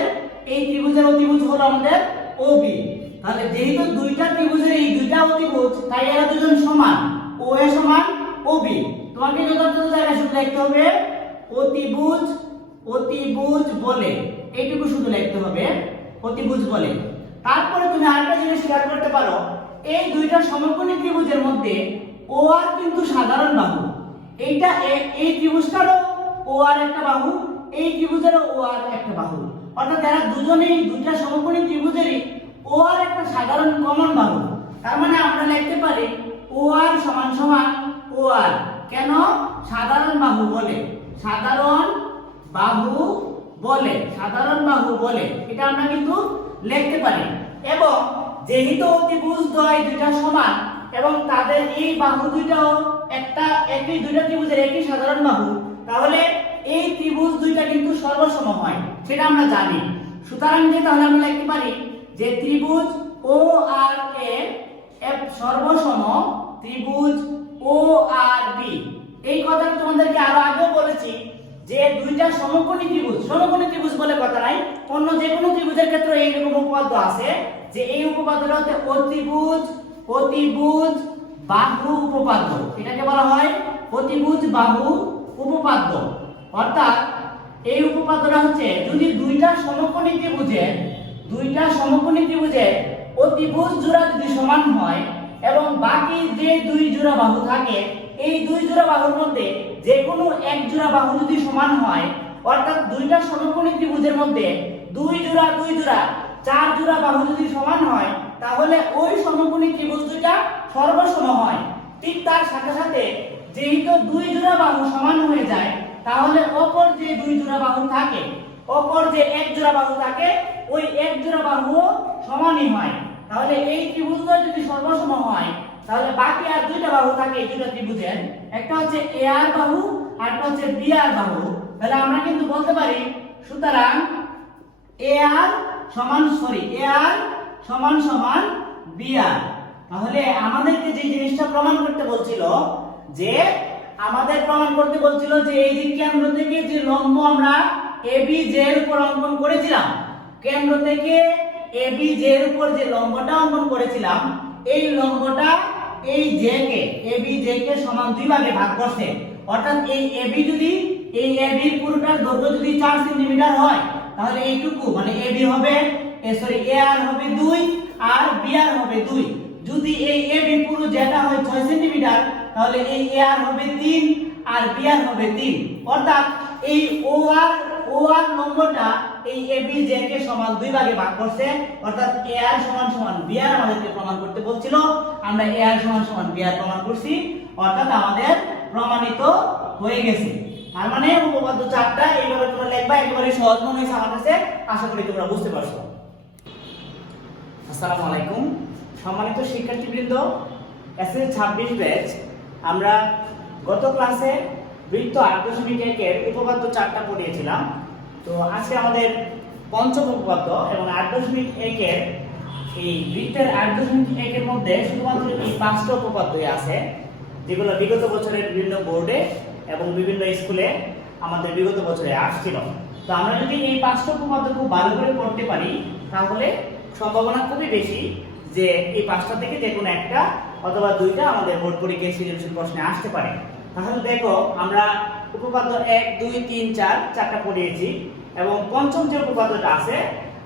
এই ত্রিভুজের অতিভুজ হলো আমাদের ও বি। তাহলে যেহেতু দুইটা ত্রিভুজের এই দুইটা অতিভুজ, তাই এরা দুজন সমান, ও এ সমান ও বি। তোমাকে যথাযথ জায়গায় শুধু লিখতে হবে অতিভুজ বলে এইটুকু শুধু লিখতে হবে অতিভুজ বলে। তারপরে তুমি আরেকটা জিনিস খেয়াল করতে পারো, এই দুইটা সমকোণী ত্রিভুজের মধ্যে OR কিন্তু সাধারণ বাহু। এইটা এই ত্রিভুজটারও OR একটা বাহু, এই ত্রিভুজেরও OR একটা বাহু, অর্থাৎ এরা দুজনেই দুইটা সমকোণী ত্রিভুজেরই OR একটা সাধারণ কমন বাহু। তার মানে আমরা লিখতে পারি OR সমান সমান OR। কেন? সাধারণ বাহু বলে, সাধারণ বাহু বলে, সাধারণ বাহু বলে, এটা আমরা কিন্তু লিখতে পারি। এবং যেহেতু অতিভুজ দ্বয় দুইটা সমান এবং তাদের এই বাহু দুইটাও একই দুইটা ত্রিভুজের একই সাধারণ বাহু, তাহলে এই ত্রিভুজ দুইটা কিন্তু সর্বসম হয়, সেটা আমরা জানি। সুতরাং তাহলে আমরা লিখতে পারি যে ত্রিভুজ ORF সর্বসম ত্রিভুজ ORB। এই কথাটা তোমাদেরকে আরো আগেও বলেছি যে দুইটা সমকোণী ত্রিভুজ বলে কথা নাই, অন্য যে কোনো ত্রিভুজের ক্ষেত্রে এইরকম উপপাদ্য আছে যে এই উপপাদ্যটা হচ্ছে অতিভুজ বাহু উপপাদ্য। এটাকে বলা হয় অতিভুজ বাহু উপপাদ্য। অর্থাৎ এই উপপাদ্যটা হচ্ছে যদি দুইটা সমকোণী ত্রিভুজের অতিভুজ জোড়া যদি সমান হয় এবং বাকি যে দুই জোড়া বাহু থাকে এই দুই জোড়া বাহুর মধ্যে যে কোনো এক জোড়া বাহু যদি সমান হয়, অর্থাৎ দুইটা সমকোণী ত্রিভুজের মধ্যে দুই জোড়া চার জোড়া বাহু যদি সমান হয়, তাহলে ওই সমকোণী ত্রিভুজ দুইটা সর্বসম হয়। ঠিক তার সাথে সাথে যেহেতু দুই জোড়া বাহু সমান হয়ে যায়, তাহলে অপর যে দুই জোড়া বাহু থাকে, অপর যে এক জোড়া বাহু থাকে, ওই এক জোড়া বাহু সমানই হয়। তাহলে এই ত্রিভুজটা যদি সর্বসম হয়, তাহলে বাকি আর দুইটা বাহু থাকে এই দুটো ত্রিভুজের, একটা হচ্ছে AR বাহু আর একটা হচ্ছে BR বাহু। তাহলে আমরা কিন্তু বলতে পারি সুতরাং AR সমান সমান BR। তাহলে আমাদেরকে যে জিনিসটা প্রমাণ করতে বলছিল যে এই যে কেন্দ্র থেকে যে লম্ব আমরা ABJ এর উপর অঙ্কন করেছিলাম, কেন্দ্র থেকে ABJ এর উপর যে লম্বটা অঙ্কন করেছিলাম, এই লম্বটা এই ABJ কে সমান দুই ভাগে ভাগ করছে। অর্থাৎ এই AB এর পুরোটার দৈর্ঘ্য যদি 4 সেন্টিমিটার হয়, তাহলে এইটুকু মানে AR হবে 2 আর BR হবে 2। যদি এই AB পুরো যেটা হয় 6 সেন্টিমিটার, তাহলে এই AR হবে 3 আর BR হবে 3। অর্থাৎ এই OR লম্বটা এই ABJ কে সমান দুই ভাগে ভাগ করছে। অর্থাৎ AR সমান সমান BR আমাদেরকে প্রমাণ করতে বলছিল, আমরা AR সমান সমান BR প্রমাণ করছি, অর্থাৎ আমাদের প্রমাণিত হয়ে গেছে। তার মানে উপপাদ্য 4টা এইভাবে তোমরা লিখবা, একেবারে সহজ মনে হয়েছে আমার কাছে, আশা করি তোমরা বুঝতে পারছো। আসসালামু আলাইকুম সম্মানিত শিক্ষার্থীবৃন্দ, এসএসসি 26 ব্যাচ। আমরা গত ক্লাসে বৃত্ত 8.1 এর উপপাদ্য 4টা পড়িয়েছিলাম। তো আজকে আমাদের পঞ্চম উপপাদ্য এবং 8.1 এর এই বৃত্তের 8.1 এর মধ্যে শুধুমাত্র এই 5টা উপপাদ্যই আছে, যেগুলো বিগত বছরের বিভিন্ন বোর্ডে এবং বিভিন্ন স্কুলে আমাদের বিগত বছরে আসছিল। তো আমরা যদি এই 5টা উপপাদ্য খুব ভালো করে পড়তে পারি, তাহলে সম্ভাবনা খুবই বেশি যে এই 5টা থেকে যে কোনো একটা অথবা দুইটা আমাদের বোর্ড পরীক্ষায় সৃজনশীল প্রশ্নে আসতে পারে। তাহলে দেখো, আমরা উপপাদ্য 1, 2, 3, 4 চারটা পড়িয়েছি এবং পঞ্চম যে উপপাদ্যটা আছে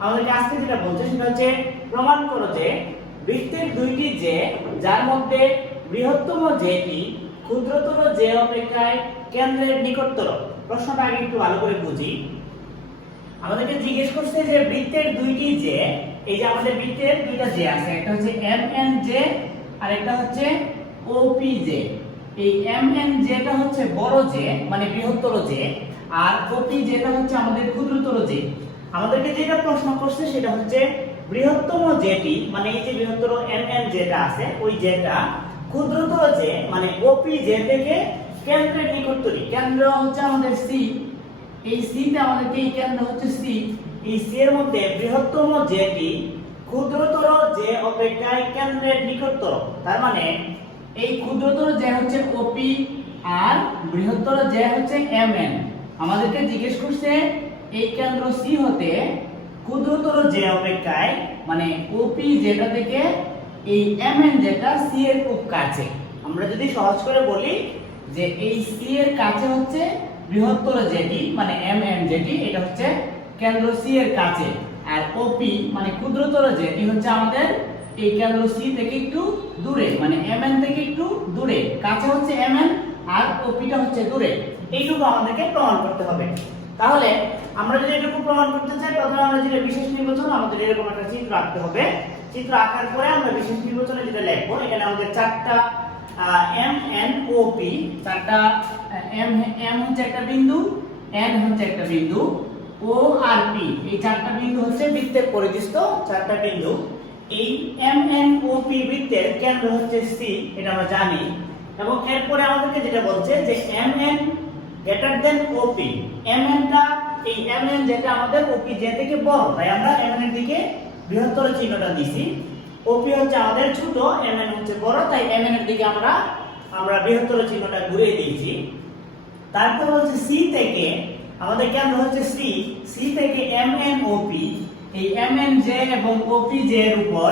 আমাদেরকে আজকে যেটা বলছে সেটা হচ্ছে প্রমাণ করো যে বৃত্তের দুইটি যে যার মধ্যে বৃহত্তম যেটি ক্ষুদ্রতর যে অপেক্ষায় কেন্দ্রের নিকটতর। প্রশ্নটা আগে একটু ভালো করে বুঝি। আমাদেরকে জিজ্ঞেস করছে যে বৃত্তের দুইটি যে, এই যে আমাদের বৃত্তের দুইটা যে আছে, একটা হচ্ছে MNJ আর একটা হচ্ছে OPJ। এই MNJ টা হচ্ছে বড় যে মানে বৃহত্তর যে, আর OPJ টা হচ্ছে আমাদের ক্ষুদ্রতর যে। আমাদেরকে যেটা প্রশ্ন করছে সেটা হচ্ছে বৃহত্তম যেটি মানে এই যে বৃহত্তর MNJ টা আছে, ওই যেটা ক্ষুদ্রতর যে মানে OPJ থেকে কেন্দ্রের নিকটতরী। কেন্দ্র হচ্ছে আমাদের C, এই C তে আমাদেরকে এই কেন্দ্র হচ্ছে C, এই C এর মধ্যে বৃহত্তম যেটি ক্ষুদ্রতর যে অপেক্ষায় কেন্দ্রের নিকটতর। তার মানে এই ক্ষুদ্রতর যে হচ্ছে OP আর বৃহত্তর যে হচ্ছে MN। আমাদেরকে জিজ্ঞেস করছে এই কেন্দ্র C হতে ক্ষুদ্রতর যে অপেক্ষায় মানে OP যেটা থেকে এই MN যেটা C এর খুব কাছে। আমরা যদি সহজ করে বলি যে এই C এর কাছে হচ্ছে বৃহত্তর যেটি মানে MN যেটি, এটা হচ্ছে কেন্দ্র সি এর কাছে, আর ওপি মানে ক্ষুদ্রতর যেটি হচ্ছে আমাদের এই কেন্দ্র সি থেকে একটু দূরে, মানে এমএন থেকে একটু দূরে। কাছে হচ্ছে এমএন আর ওপিটা হচ্ছে দূরে। এইটুকু আমাদেরকে প্রমাণ করতে হবে। তাহলে আমরা যদি এটুকু প্রমাণ করতে চাই, প্রথমে আমরা যেটা বিশেষ নির্বাচন, আমাদের এরকম একটা চিত্র আঁকতে হবে। চিত্র আঁকার পরে আমরা বিশেষ নির্বাচনে যেটা লিখবো, এখানে আমাদের চারটা এম এন ও পি, চারটা এম হচ্ছে একটা বিন্দু, এন হচ্ছে একটা বিন্দু, ও আর পি এই চারটা বিন্দু হচ্ছে বৃত্তের পরিধিস্থ চারটা বিন্দু। এই এম এন ও পি বৃত্তের কেন্দ্র হচ্ছে সি, এটা আমরা জানি। এবং এরপরে আমাদেরকে যেটা বলছে যে এম এন গ্রেটার দেন ওপি, এম এন টা এই এম এন যেটা আমাদের ওপি যে থেকে বড়, তাই আমরা এম এন এর দিকে বৃহত্তর চিহ্নটা দিছি। ওপি হচ্ছে আমাদের ছোট, এম এন হচ্ছে বড়, তাই এম এন এর দিকে আমরা বৃহত্তর চিহ্নটা ঘুরিয়ে দিয়েছি। তারপর হচ্ছে সি থেকে আমাদের কেন্দ্র হচ্ছে সি, সি থেকে এম এন ওপি, এই এম এন জে এবং ওপি জে এর উপর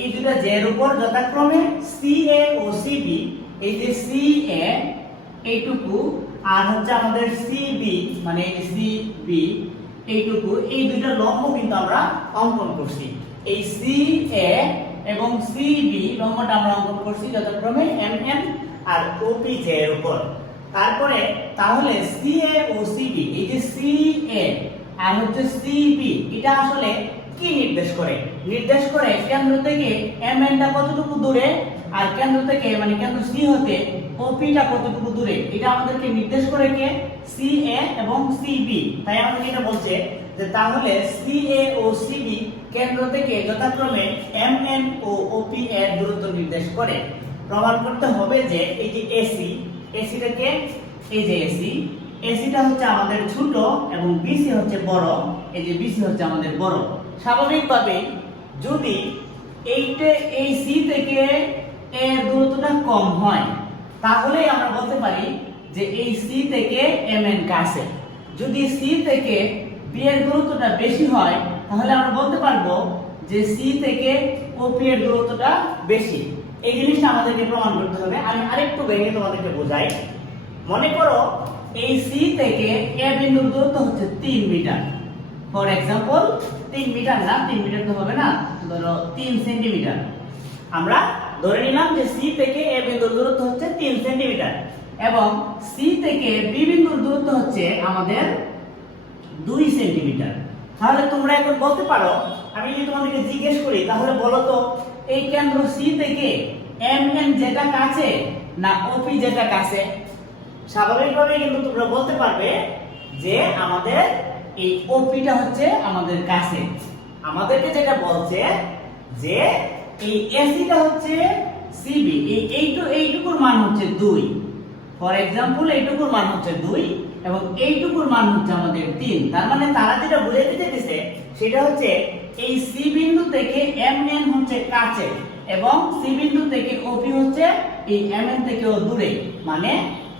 এই দুটো জে এর উপর যথাক্রমে সি এ ও সি বি, এই যে সি এ এইটুকু আর হচ্ছে আমাদের সি বি মানে সি বি এইটুকু, এই দুইটা লম্ব কিন্তু আমরা অঙ্কন করছি। এই সি এ এবং সি বি লম্বটা আমরা অঙ্কন করছি যথাক্রমে এম এন আর ওপি জে এর উপর। তারপরে তাহলে সি এ ও সি বি, এই যে সি এ আর হচ্ছে সি বি, এটা আসলে কি নির্দেশ করে? নির্দেশ করে কেন্দ্র থেকে এম এন টা কতটুকু দূরে, আর কেন্দ্র থেকে মানে কেন্দ্র সি হতে ওপি টা কতটুকু দূরে, এটা আমাদেরকে নির্দেশ করে কে? সি এ এবং সি বি। তাই আমাদের এটা বলছে যে তাহলে সি এ ও সি বি কেন্দ্র থেকে যথাক্রমে এম এন ও ওপি এর দূরত্ব নির্দেশ করে। প্রমাণ করতে হবে যে এই যে এসি, এসিটাকে এই যে এসি, এসিটা হচ্ছে আমাদের ছোট এবং বিসি হচ্ছে বড়, এই যে বিসি হচ্ছে আমাদের বড়। স্বাভাবিকভাবে যদি এই সি থেকে এর দূরত্বটা কম হয়, তাহলে আমরা বলতে পারি যে এই সি থেকে এম এন কাছে। যদি সি থেকে বি এর দূরত্বটা বেশি হয়, তাহলে আমরা বলতে পারবো যে সি থেকে ওপি এর দূরত্বটা বেশি। এই জিনিসটা আমাদেরকে প্রমাণ করতে হবে। আমি আরেকটু ভেঙে তোমাদেরকে বোঝাই। মনে করো এই সি থেকে এ বিন্দুর দূরত্ব হচ্ছে 3 মিটার। ফর एग्जांपल 3 মিটার না, 3 মিটার তো হবে না, ধরো 3 সেন্টিমিটার। আমরা ধরে নিলাম যে সি থেকে এ বিন্দুর দূরত্ব হচ্ছে 3 সেন্টিমিটার এবং সি থেকে বি বিন্দুর দূরত্ব হচ্ছে আমাদের 2 সেন্টিমিটার। তাহলে তোমরা এখন বলতে পারো, আমি যদি তোমাদেরকে জিজ্ঞেস করি তাহলে বলো তো এই কেন্দ্র সি থেকে এম এন যেটা কাছে না ওপি যেটা কাছে? স্বাভাবিকভাবে কিন্তু তোমরা বলতে পারবে যে আমাদের এই ওপিটা হচ্ছে আমাদের কাছে। আমাদেরকে যেটা বলছে যে এই এসিটা হচ্ছে সিবি, এইটুকুর মান হচ্ছে 2। ফর एग्जांपल এইটুকুর মান হচ্ছে 2 এবং এইটুকুর মান হচ্ছে আমাদের 3। তার মানে তারা যেটা বুঝাইতে চাইছে সেটা হচ্ছে এই সি বিন্দু থেকে এম এন হচ্ছে কাছে এবং সি বিন্দু থেকে ওপি হচ্ছে এই এম এন থেকেও দূরে। মানে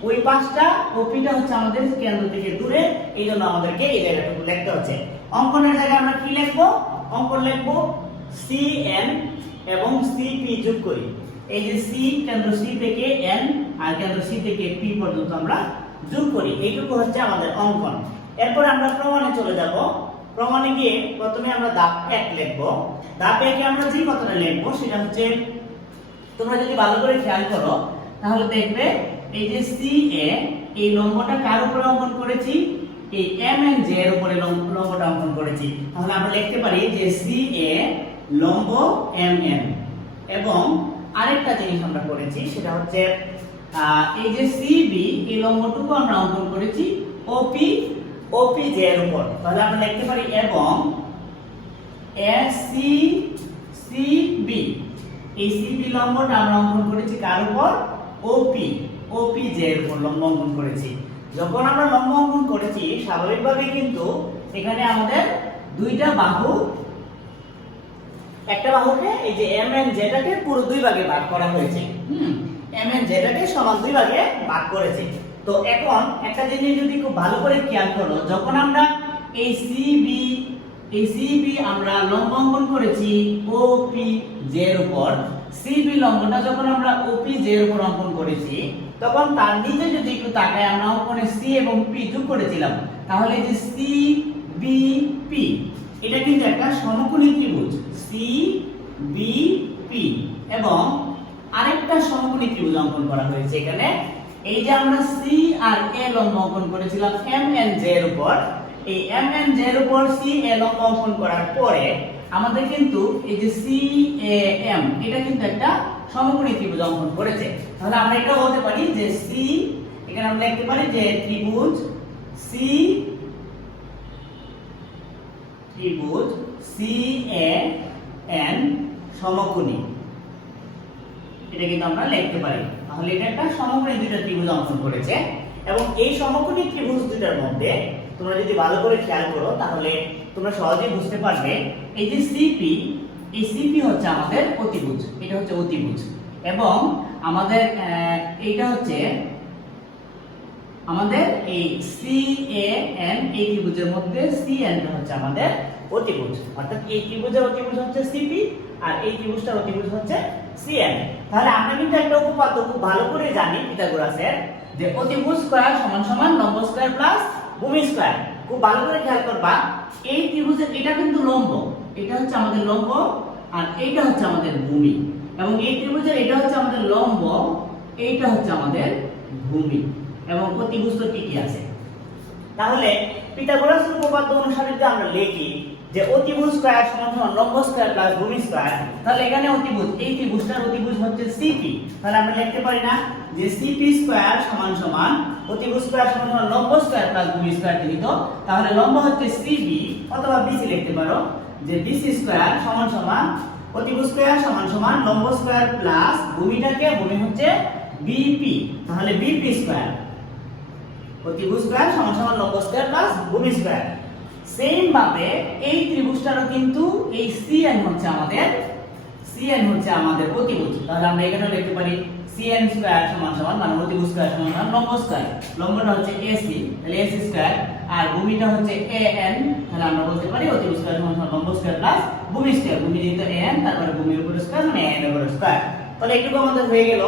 ওই পাশটা ওপিটা হচ্ছে আমাদের কেন্দ্র থেকে দূরে, এইজন্য আমাদেরকে এই জায়গাটুকু লিখতে হচ্ছে। অঙ্কনের জায়গায় আমরা কি লিখবো? অঙ্কন লিখবো সি এন এবং সি পি যোগ করি। এই যে সি কেন্দ্র সি থেকে এন আর কেন্দ্র সি থেকে পি পর্যন্ত আমরা যোগ করি। এইটুকু হচ্ছে আমাদের অঙ্কন। এরপর আমরা প্রমাণে চলে যাব। প্রমাণে গিয়ে প্রথমে আমরা ধাপ 1 লিখবো। ধাপ 1 এ আমরা যে কথাটা লিখবো সেটা হচ্ছে, তোমরা যদি ভালো করে খেয়াল করো তাহলে দেখবে এই যে সি এ এই লম্বটা কার উপরে অঙ্কন করেছি? এই এম এন জে এর উপরে লম্বটা অঙ্কন করেছি। তাহলে আমরা লিখতে পারি যে সি এ লম্ব এম এন। এবং আরেকটা জিনিস আমরা করেছি সেটা হচ্ছে এই যে সি বি এই লম্বটুকু আমরা অঙ্কন করেছি ওপি জে এর উপর। তাহলে আমরা লিখতে পারি এবং এসি সি বি, এই সি বি লম্বটা আমরা অঙ্কন করেছি কার উপর? ওপি জে এর উপর লম্ব অঙ্কন করেছি। যখন আমরা লম্ব অঙ্কন করেছি স্বাভাবিকভাবে কিন্তু এখানে আমাদের দুইটা বাহু, একটা বাহুকে এই যে এম এন জেটাকে পুরো 2 ভাগে ভাগ করা হয়েছে। এম এন জেটাকে সমান 2 ভাগে ভাগ করেছি। তো এখন একটা জিনিস যদি খুব ভালো করে খেয়াল করো, যখন আমরা এই সিবি আমরা লম্ব অঙ্কন করেছি ওপি জে এর উপর, সিবি লম্বটা যখন আমরা ওপি জে এর উপর অঙ্কন করেছি তখন তার নিচে যদি একটু তাকাই আমরা অঙ্কনে সি এবং পি যোগ করেছিলাম। তাহলে এই যে সি বিপি, এটা কিন্তু একটা সমকোণী ত্রিভুজ সি বিপি, এবং আরেকটা সমকোণী ত্রিভুজ অঙ্কন করা হয়েছে এখানে। এই যে আমরা সি আর এ লম্ব অঙ্কন করেছিলাম এম এন জে এর উপর, এই এম এন জে এর উপর সি এ লম্ব অঙ্কন করার পরে আমাদের কিন্তু এই যে সি এ এম, এটা কিন্তু একটা সমকোণী ত্রিভুজ অঙ্কন করেছে। তাহলে আমরা এটা বলতে পারি যে সি, এখানে আমরা লিখতে পারি যে ত্রিভুজ সি এ এন সমকোণী, এটা কিন্তু আমরা লিখতে পারি। তাহলে এটা একটা সমকোণী দুইটা ত্রিভুজ অঙ্কন করেছে, এবং এই সমকোণী ত্রিভুজ দুটার মধ্যে তোমরা যদি ভালো করে খেয়াল করো তাহলে তোমরা সহজেই বুঝতে পারবে এই যে সিপি, এই সিপি হচ্ছে আমাদের অতিভুজ, এটা হচ্ছে অতিভুজ, এবং আমাদের এইটা হচ্ছে আমাদের এই সি এ এন, এই ত্রিভুজের মধ্যে সি এন হচ্ছে আমাদের অতিভুজ, অর্থাৎ এই ত্রিভুজের অতিভুজ হচ্ছে সিপি আর এই ত্রিভুজটার অতিভুজ হচ্ছে সিএন। তাহলে আমরা কিন্তু একটা উপপাদ্য খুব ভালো করে জানি পিথাগোরাসের, যে অতিভুজ স্কয়ার সমান সমান লম্ব স্কয়ার প্লাস ভূমি স্কয়ার। খুব ভালো করে খেয়াল করবা, এই ত্রিভুজের এটা কিন্তু লম্ব, এটা হচ্ছে আমাদের লম্ব, আর এইটা হচ্ছে আমাদের ভূমি, এবং এই ত্রিভুজের এটা হচ্ছে আমাদের লম্ব, এইটা হচ্ছে আমাদের ভূমি, এবং অতিভুজ তো ঠিকই আছে। তাহলে পিথাগোরাসের উপপাদ্য অনুসারে যদি আমরা লিখি যে অতিভুজ স্কয়ার সমান সমান লম্ব স্কয়ার প্লাস ভূমি স্কয়ার, তাহলে এখানে অতিভুজ, এই ত্রিভুজটার অতিভুজ হচ্ছে সিপি, তাহলে আমরা লিখতে পারি না যে সিপি স্কয়ার সমান সমান অতিভুজ স্কয়ার সমান সমান লম্ব স্কয়ার প্লাস ভূমি স্কয়ার লিখিত, তাহলে লম্ব হচ্ছে সিবি, অথবা বিসি লিখতে পারো যে বিসি স্কয়ার সমান সমান অতিভুজ স্কয়ার সমান সমান লম্ব স্কয়ার প্লাস ভূমিটাকে, ভূমি হচ্ছে বিপি, তাহলে বিপি স্কয়ার, অতিভুজ স্কয়ার সমান সমান লম্ব স্কয়ার প্লাস ভূমি স্কয়ার। সেম ভাবে এই ত্রিভুজটারও কিন্তু এই সিএন হচ্ছে আমাদের অতিভুজ, তাহলে আমরা এখানে লিখতে পারি সিএন স্কয়ার সমান সমান মানে অতিভুজ স্কয়ার সমান সমান লম্ব স্কয়ার, লম্বটা হচ্ছে এসি, তাহলে এসি স্কয়ার, আর ভূমিটা হচ্ছে এএন, তাহলে আমরা বলতে পারি অতিভুজ স্কয়ার সমান সমান লম্ব স্কয়ার প্লাস ভূমি স্কয়ার, ভূমি যেহেতু এএন তারপরে ভূমির উপর স্কয়ার মানে এএন এর উপর স্কয়ার। তাহলে এইটুকু আমাদের হয়ে গেল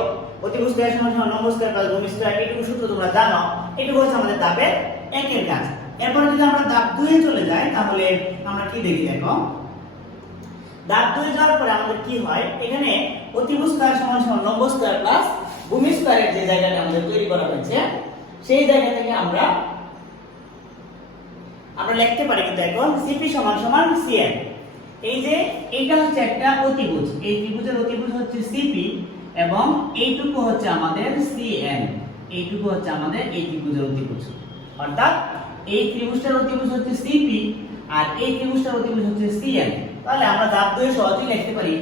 অতিভুজ স্কয়ার সমান সমান লম্ব স্কয়ার প্লাস ভূমি স্কয়ার, এইটুকু সূত্র তোমরা জানো, এইটুকু হচ্ছে আমাদের ধাপের 1 এর কাজ। এরপর যদি আমরা ধাপ 2 এ চলে যাই তাহলে আমরা কি দেখি, দেখো ধাপ 2 এ যাওয়ার পরে আমাদের কি হয়, এখানে অতিভুজ স্কয়ার সমান সমান লম্ব স্কয়ার প্লাস ভূমি স্কয়ারের যে জায়গাটা আমাদের তৈরি করা হয়েছে সেই জায়গা থেকে আমরা লিখতে পারি কিন্তু এখন সিপি সমান সমান সিএন। এই যে এইটা হচ্ছে একটা অতিভুজ, এই ত্রিভুজের অতিভুজ হচ্ছে সিপি, এবং এইটুকু হচ্ছে আমাদের সিএন, এইটুকু হচ্ছে আমাদের এই ত্রিভুজের অতিভুজ, অর্থাৎ এই ত্রিভুজটার অতিভুজ হচ্ছে সিপি আর এই ত্রিভুজটার অতিভুজ হচ্ছে সিএন। তাহলে আমরা ধাপ 2 এ সহজেই লিখতে পারি,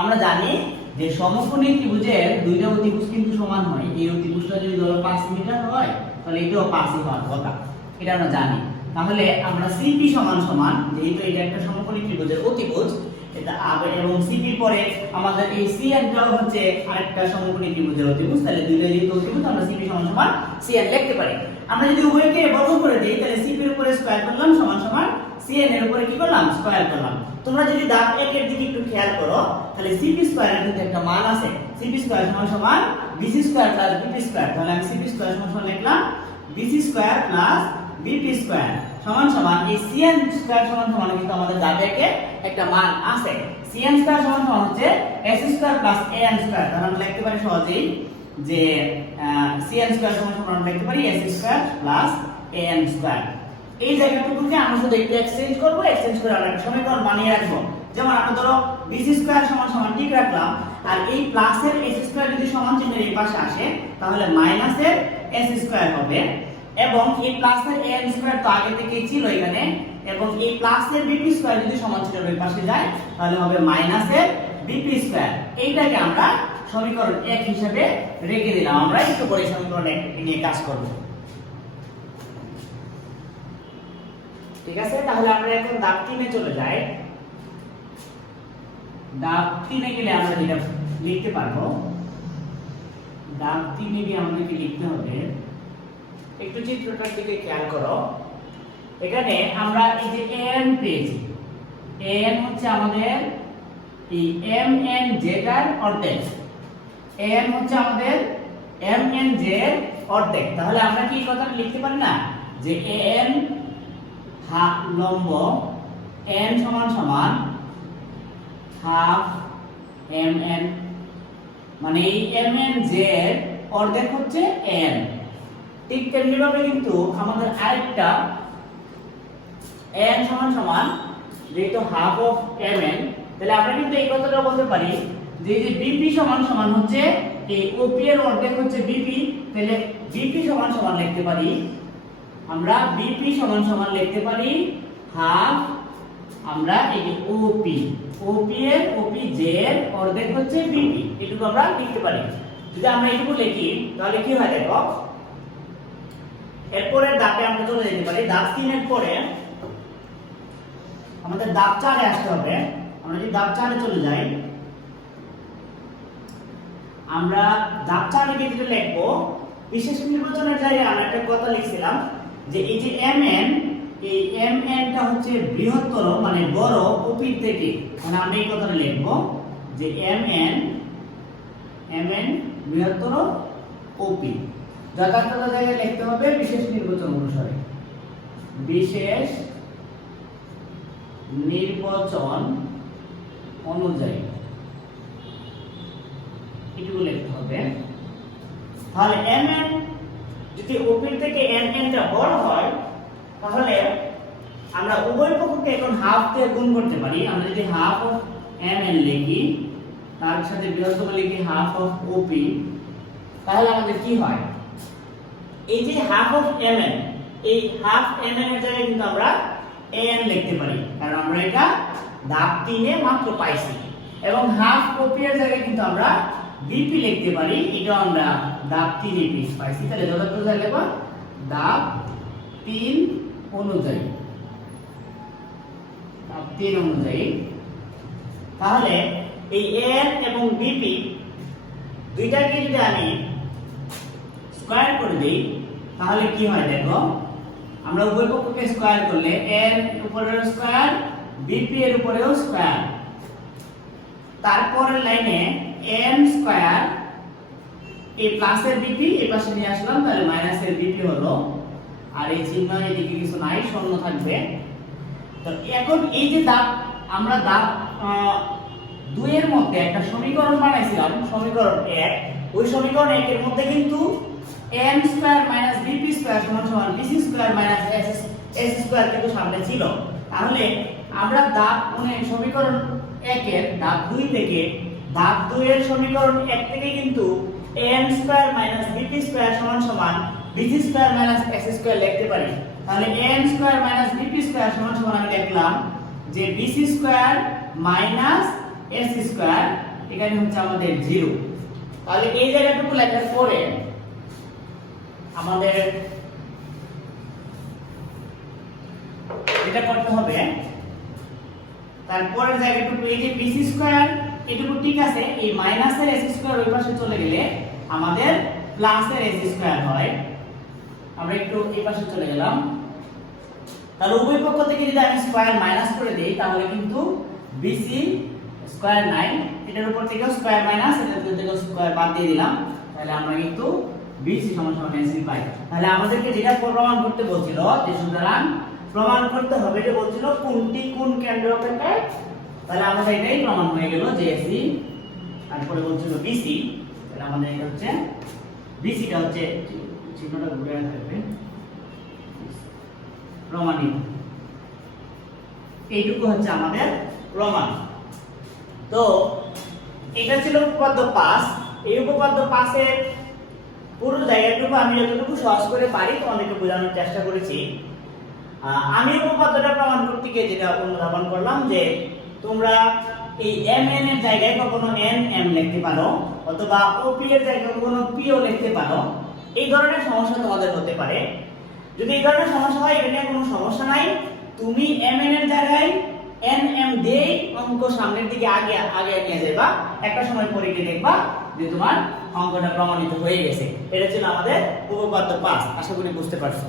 আমরা জানি যে সমকোণী ত্রিভুজের দুইটা অতিভুজ কিন্তু সমান হয়, এই অতিভুজটা যদি ধরো 5 মিটার হয় তাহলে এটাও 5ই হওয়ার কথা, এটা আমরা জানি। তাহলে আমরা সিপি সমান সমান, যেহেতু এটা একটা সমকোণী ত্রিভুজের অতিভুজ, এটা এবং সিপি পরে আমাদের এই সিএনটাও হচ্ছে আরেকটা সমকোণী ত্রিভুজের অতিভুজ, তাহলে দুইটা যেহেতু অতিভুজ আমরা সিপি সমান সমান সিএন লিখতে পারি। আমরা যদি উভয়কে বর্গ করে দেই তাহলে সিপি এর উপরে স্কয়ার করলাম সমান সমান সিএন এর উপরে কি করলাম, স্কয়ার করলাম। তোমরা যদি ধাপ 1 এর দিকে একটু খেয়াল করো তাহলে সিপি স্কয়ারের কিন্তু একটা মান আছে, সিপি স্কয়ার সমান সমান B C square plus B P square, তাহলে আমি সিপি স্কয়ার সমান সমান লিখলাম B C square plus B P square সমান সমান এই সিএন স্কয়ার সমান সমান কিন্তু আমাদের ধাপ 1 এ একটা মান আছে, সিএন স্কয়ার সমান সমান হচ্ছে S square plus AN square, তাহলে আমরা লিখতে পারি সহজেই যে সিএন স্কয়ার সমান সমান আমরা লিখতে পারি S square plus AN square. এই জায়গাটুকুকে আমরা শুধু একটু এক্সচেঞ্জ করব, এক্সচেঞ্জ করে আমরা একটা সমীকরণ বানিয়ে রাখবো, যেমন আমরা ধরো বিসি স্কয়ার সমান সমান ঠিক রাখলাম, আর এই প্লাসের এস স্কয়ার যদি সমান চিহ্নের এই পাশে আসে তাহলে মাইনাসের এস স্কয়ার হবে, এবং এই প্লাসের এএন স্কয়ার তো আগে থেকেই ছিল এখানে, এবং এই প্লাসের বিপি স্কয়ার যদি সমান চিহ্নের এই পাশে যায় তাহলে হবে মাইনাসের বিপি স্কয়ার। এইটাকে আমরা সমীকরণ 1 হিসেবে রেখে দিলাম। আমরা একটু পরে সমীকরণ 1 নিয়ে কাজ করব, ঠিক আছে? তাহলে আমরা এখন ধাপ 3 এ চলে যাই। ধাপ 3 এ গেলে আমরা যেটা লিখতে পারবো, ধাপ 3 এ গিয়ে আমাদেরকে লিখতে হবে, একটু চিত্রটার দিকে খেয়াল করো, এখানে আমরা এই যে n পেয়েছি, n হচ্ছে আমাদের এই mn যেটার অর্ধেক, n হচ্ছে আমাদের mn এর অর্ধেক, তাহলে আমরা কি কথা লিখতে পারি না যে n লম্ব n সমান সমান হাফ mn, মানে এই mn এর অর্ধেক হচ্ছে n। ঠিক তেমনি ভাবে কিন্তু আমাদের আরেকটা n সমান সমান যেহেতু হাফ অফ mn, তাহলে আমরা কিন্তু এই কথাটা বলতে পারি যে এই যে bp সমান সমান হচ্ছে এই op এর অর্ধেক হচ্ছে bp, তাহলে bp সমান সমান লিখতে পারি আমরা, bp সমান সমান লিখতে পারি হাফ আমরা এই যে op এর অর্ধেক হচ্ছে bp, এটুকু আমরা লিখতে পারি। যদি আমরা এটুকু লিখি তাহলে কি হয় দেখো, এরপরের ধাপে আমরা চলে যেতে পারি। ধাপ 3 এর পরে আমাদের ধাপ 4 এ আসতে হবে। আমরা যদি ধাপ 4 এ চলে যাই, আমরা ধাপ 4 এর ক্ষেত্রে লিখবো বিশেষ নির্বাচনের জায়গায় আমরা একটা কথা লিখছিলাম যে এই যে mn, এই mn টা হচ্ছে বৃহত্তর মানে বড় op থেকে, মানে আমরা এই কথাটা লিখবো যে mn বৃহত্তর op। যথাযথ জায়গায় লিখতে হবে বিশেষ নির্বাচন অনুসারে, বিশেষ নির্বাচন অনুযায়ী এটুকু লিখতে হবে। তাহলে mn যদি op থেকে mn টা বড় হয় তাহলে আমরা উভয় পক্ষকে এখন হাফ দিয়ে গুণ করতে পারি। আমরা যদি হাফ অফ mn লিখি তার সাথে বৃহত্তম লিখি হাফ অফ op, তাহলে আমাদের কি হয়, এই যে হাফ অফ mn, এই হাফ mn এর জায়গায় কিন্তু আমরা an লিখতে পারি, কারণ আমরা এটা ধাপ 3 এ মাত্র পাইছি। এবং হাফ op এর জায়গায় কিন্তু আমরা bp লিখতে পারি, এটা আমরা ধাপ 3 এ পাইছি। তাহলে যথাযথ জায়গায় লিখব ধাপ 3 অনুযায়ী, ধাপ 3 অনুযায়ী। তাহলে এই an এবং bp দুইটাকে যদি আমি স্কয়ার করে দেই তাহলে কি হয় দেখো, আমরা উভয় পক্ষকে স্কয়ার করলে n উপরের স্কয়ার bp এর উপরেও স্কয়ার, তারপরের লাইনে n স্কয়ার এই প্লাসের bp এই পাশে নিয়ে আসলাম, তাহলে মাইনাসের bp হলো, আর এই চিহ্ন এদিকে কিছু নাই, শূন্য থাকবে। তো এখন এই যে ধাপ, আমরা ধাপ 2 এর মধ্যে একটা সমীকরণ বানাইছিলাম, সমীকরণ 1, ওই সমীকরণ 1 এর মধ্যে কিন্তু n square minus bp square সমান সমান bc square minus s square কিন্তু সামনে ছিল। তাহলে আমরা ধাপ সমীকরণ 1 এর ধাপ 2 থেকে ধাপ 2 এর সমীকরণ 1 থেকে কিন্তু n square minus bp square সমান সমান bc square minus s square লিখতে পারি। তাহলে n square minus bp square সমান সমান আমি লিখলাম যে bc square minus s square, এখানে হচ্ছে আমাদের 0। তাহলে এই জায়গাটুকু লেখার পরে আমাদের এটা করতে হবে, তারপরের জায়গাটুকু এই যে bc স্কয়ার এটুকু ঠিক আছে, এই মাইনাসের s স্কয়ার ওই পাশে চলে গেলে আমাদের প্লাসের s স্কয়ার হয়। আমরা একটু এই পাশে চলে গেলাম, তাহলে উভয় পক্ষ থেকে যদি আমি স্কয়ার মাইনাস করে দেই তাহলে কিন্তু bc স্কয়ার 9, এটার উপর থেকে স্কয়ার মাইনাস এটার উপর থেকে স্কয়ার বাদ দিয়ে দিলাম, তাহলে আমরা কিন্তু bc সমান সমান ac পাই। তাহলে আমাদেরকে যেটা প্রমাণ করতে বলছিল যে সুতরাং প্রমাণ করতে হবে, যে বলছিল কোনটি কোন কেন্দ্র অপেক্ষায়, তাহলে আমাদের এটাই প্রমাণ হয়ে গেল যে ac, তারপরে বলছিল bc, তাহলে আমাদের এটা হচ্ছে bc টা হচ্ছে চিহ্নটা ঘুরে আসবে প্রমাণিত। এইটুকু হচ্ছে আমাদের প্রমাণ। তো এটা ছিল উপপাদ্য 5। এই উপপাদ্য 5 এর পুরো জায়গাটুকু আমি যতটুকু সহজ করে পারি তোমাদেরকে বোঝানোর চেষ্টা করেছি। আমি উপপাদ্যটা প্রমাণ করতে গিয়ে যেটা অনুধাবন করলাম যে তোমরা এই mn এর জায়গায় কখনো nm লিখতে পারো, অথবা op এর জায়গায় কখনো po লিখতে পারো। এই ধরনের সমস্যা তোমাদের হতে পারে। যদি এই ধরনের সমস্যা হয়, এটা নিয়ে কোনো সমস্যা নাই, তুমি mn এর জায়গায় nm দিয়ে অঙ্ক সামনের দিকে আগে নিয়ে যাবা, একটা সময় পরে গিয়ে দেখবা যে তোমার অঙ্কটা প্রমাণিত হয়ে গেছে। এটা ছিল আমাদের উপপাদ্য 5। আশা করি বুঝতে পারছো।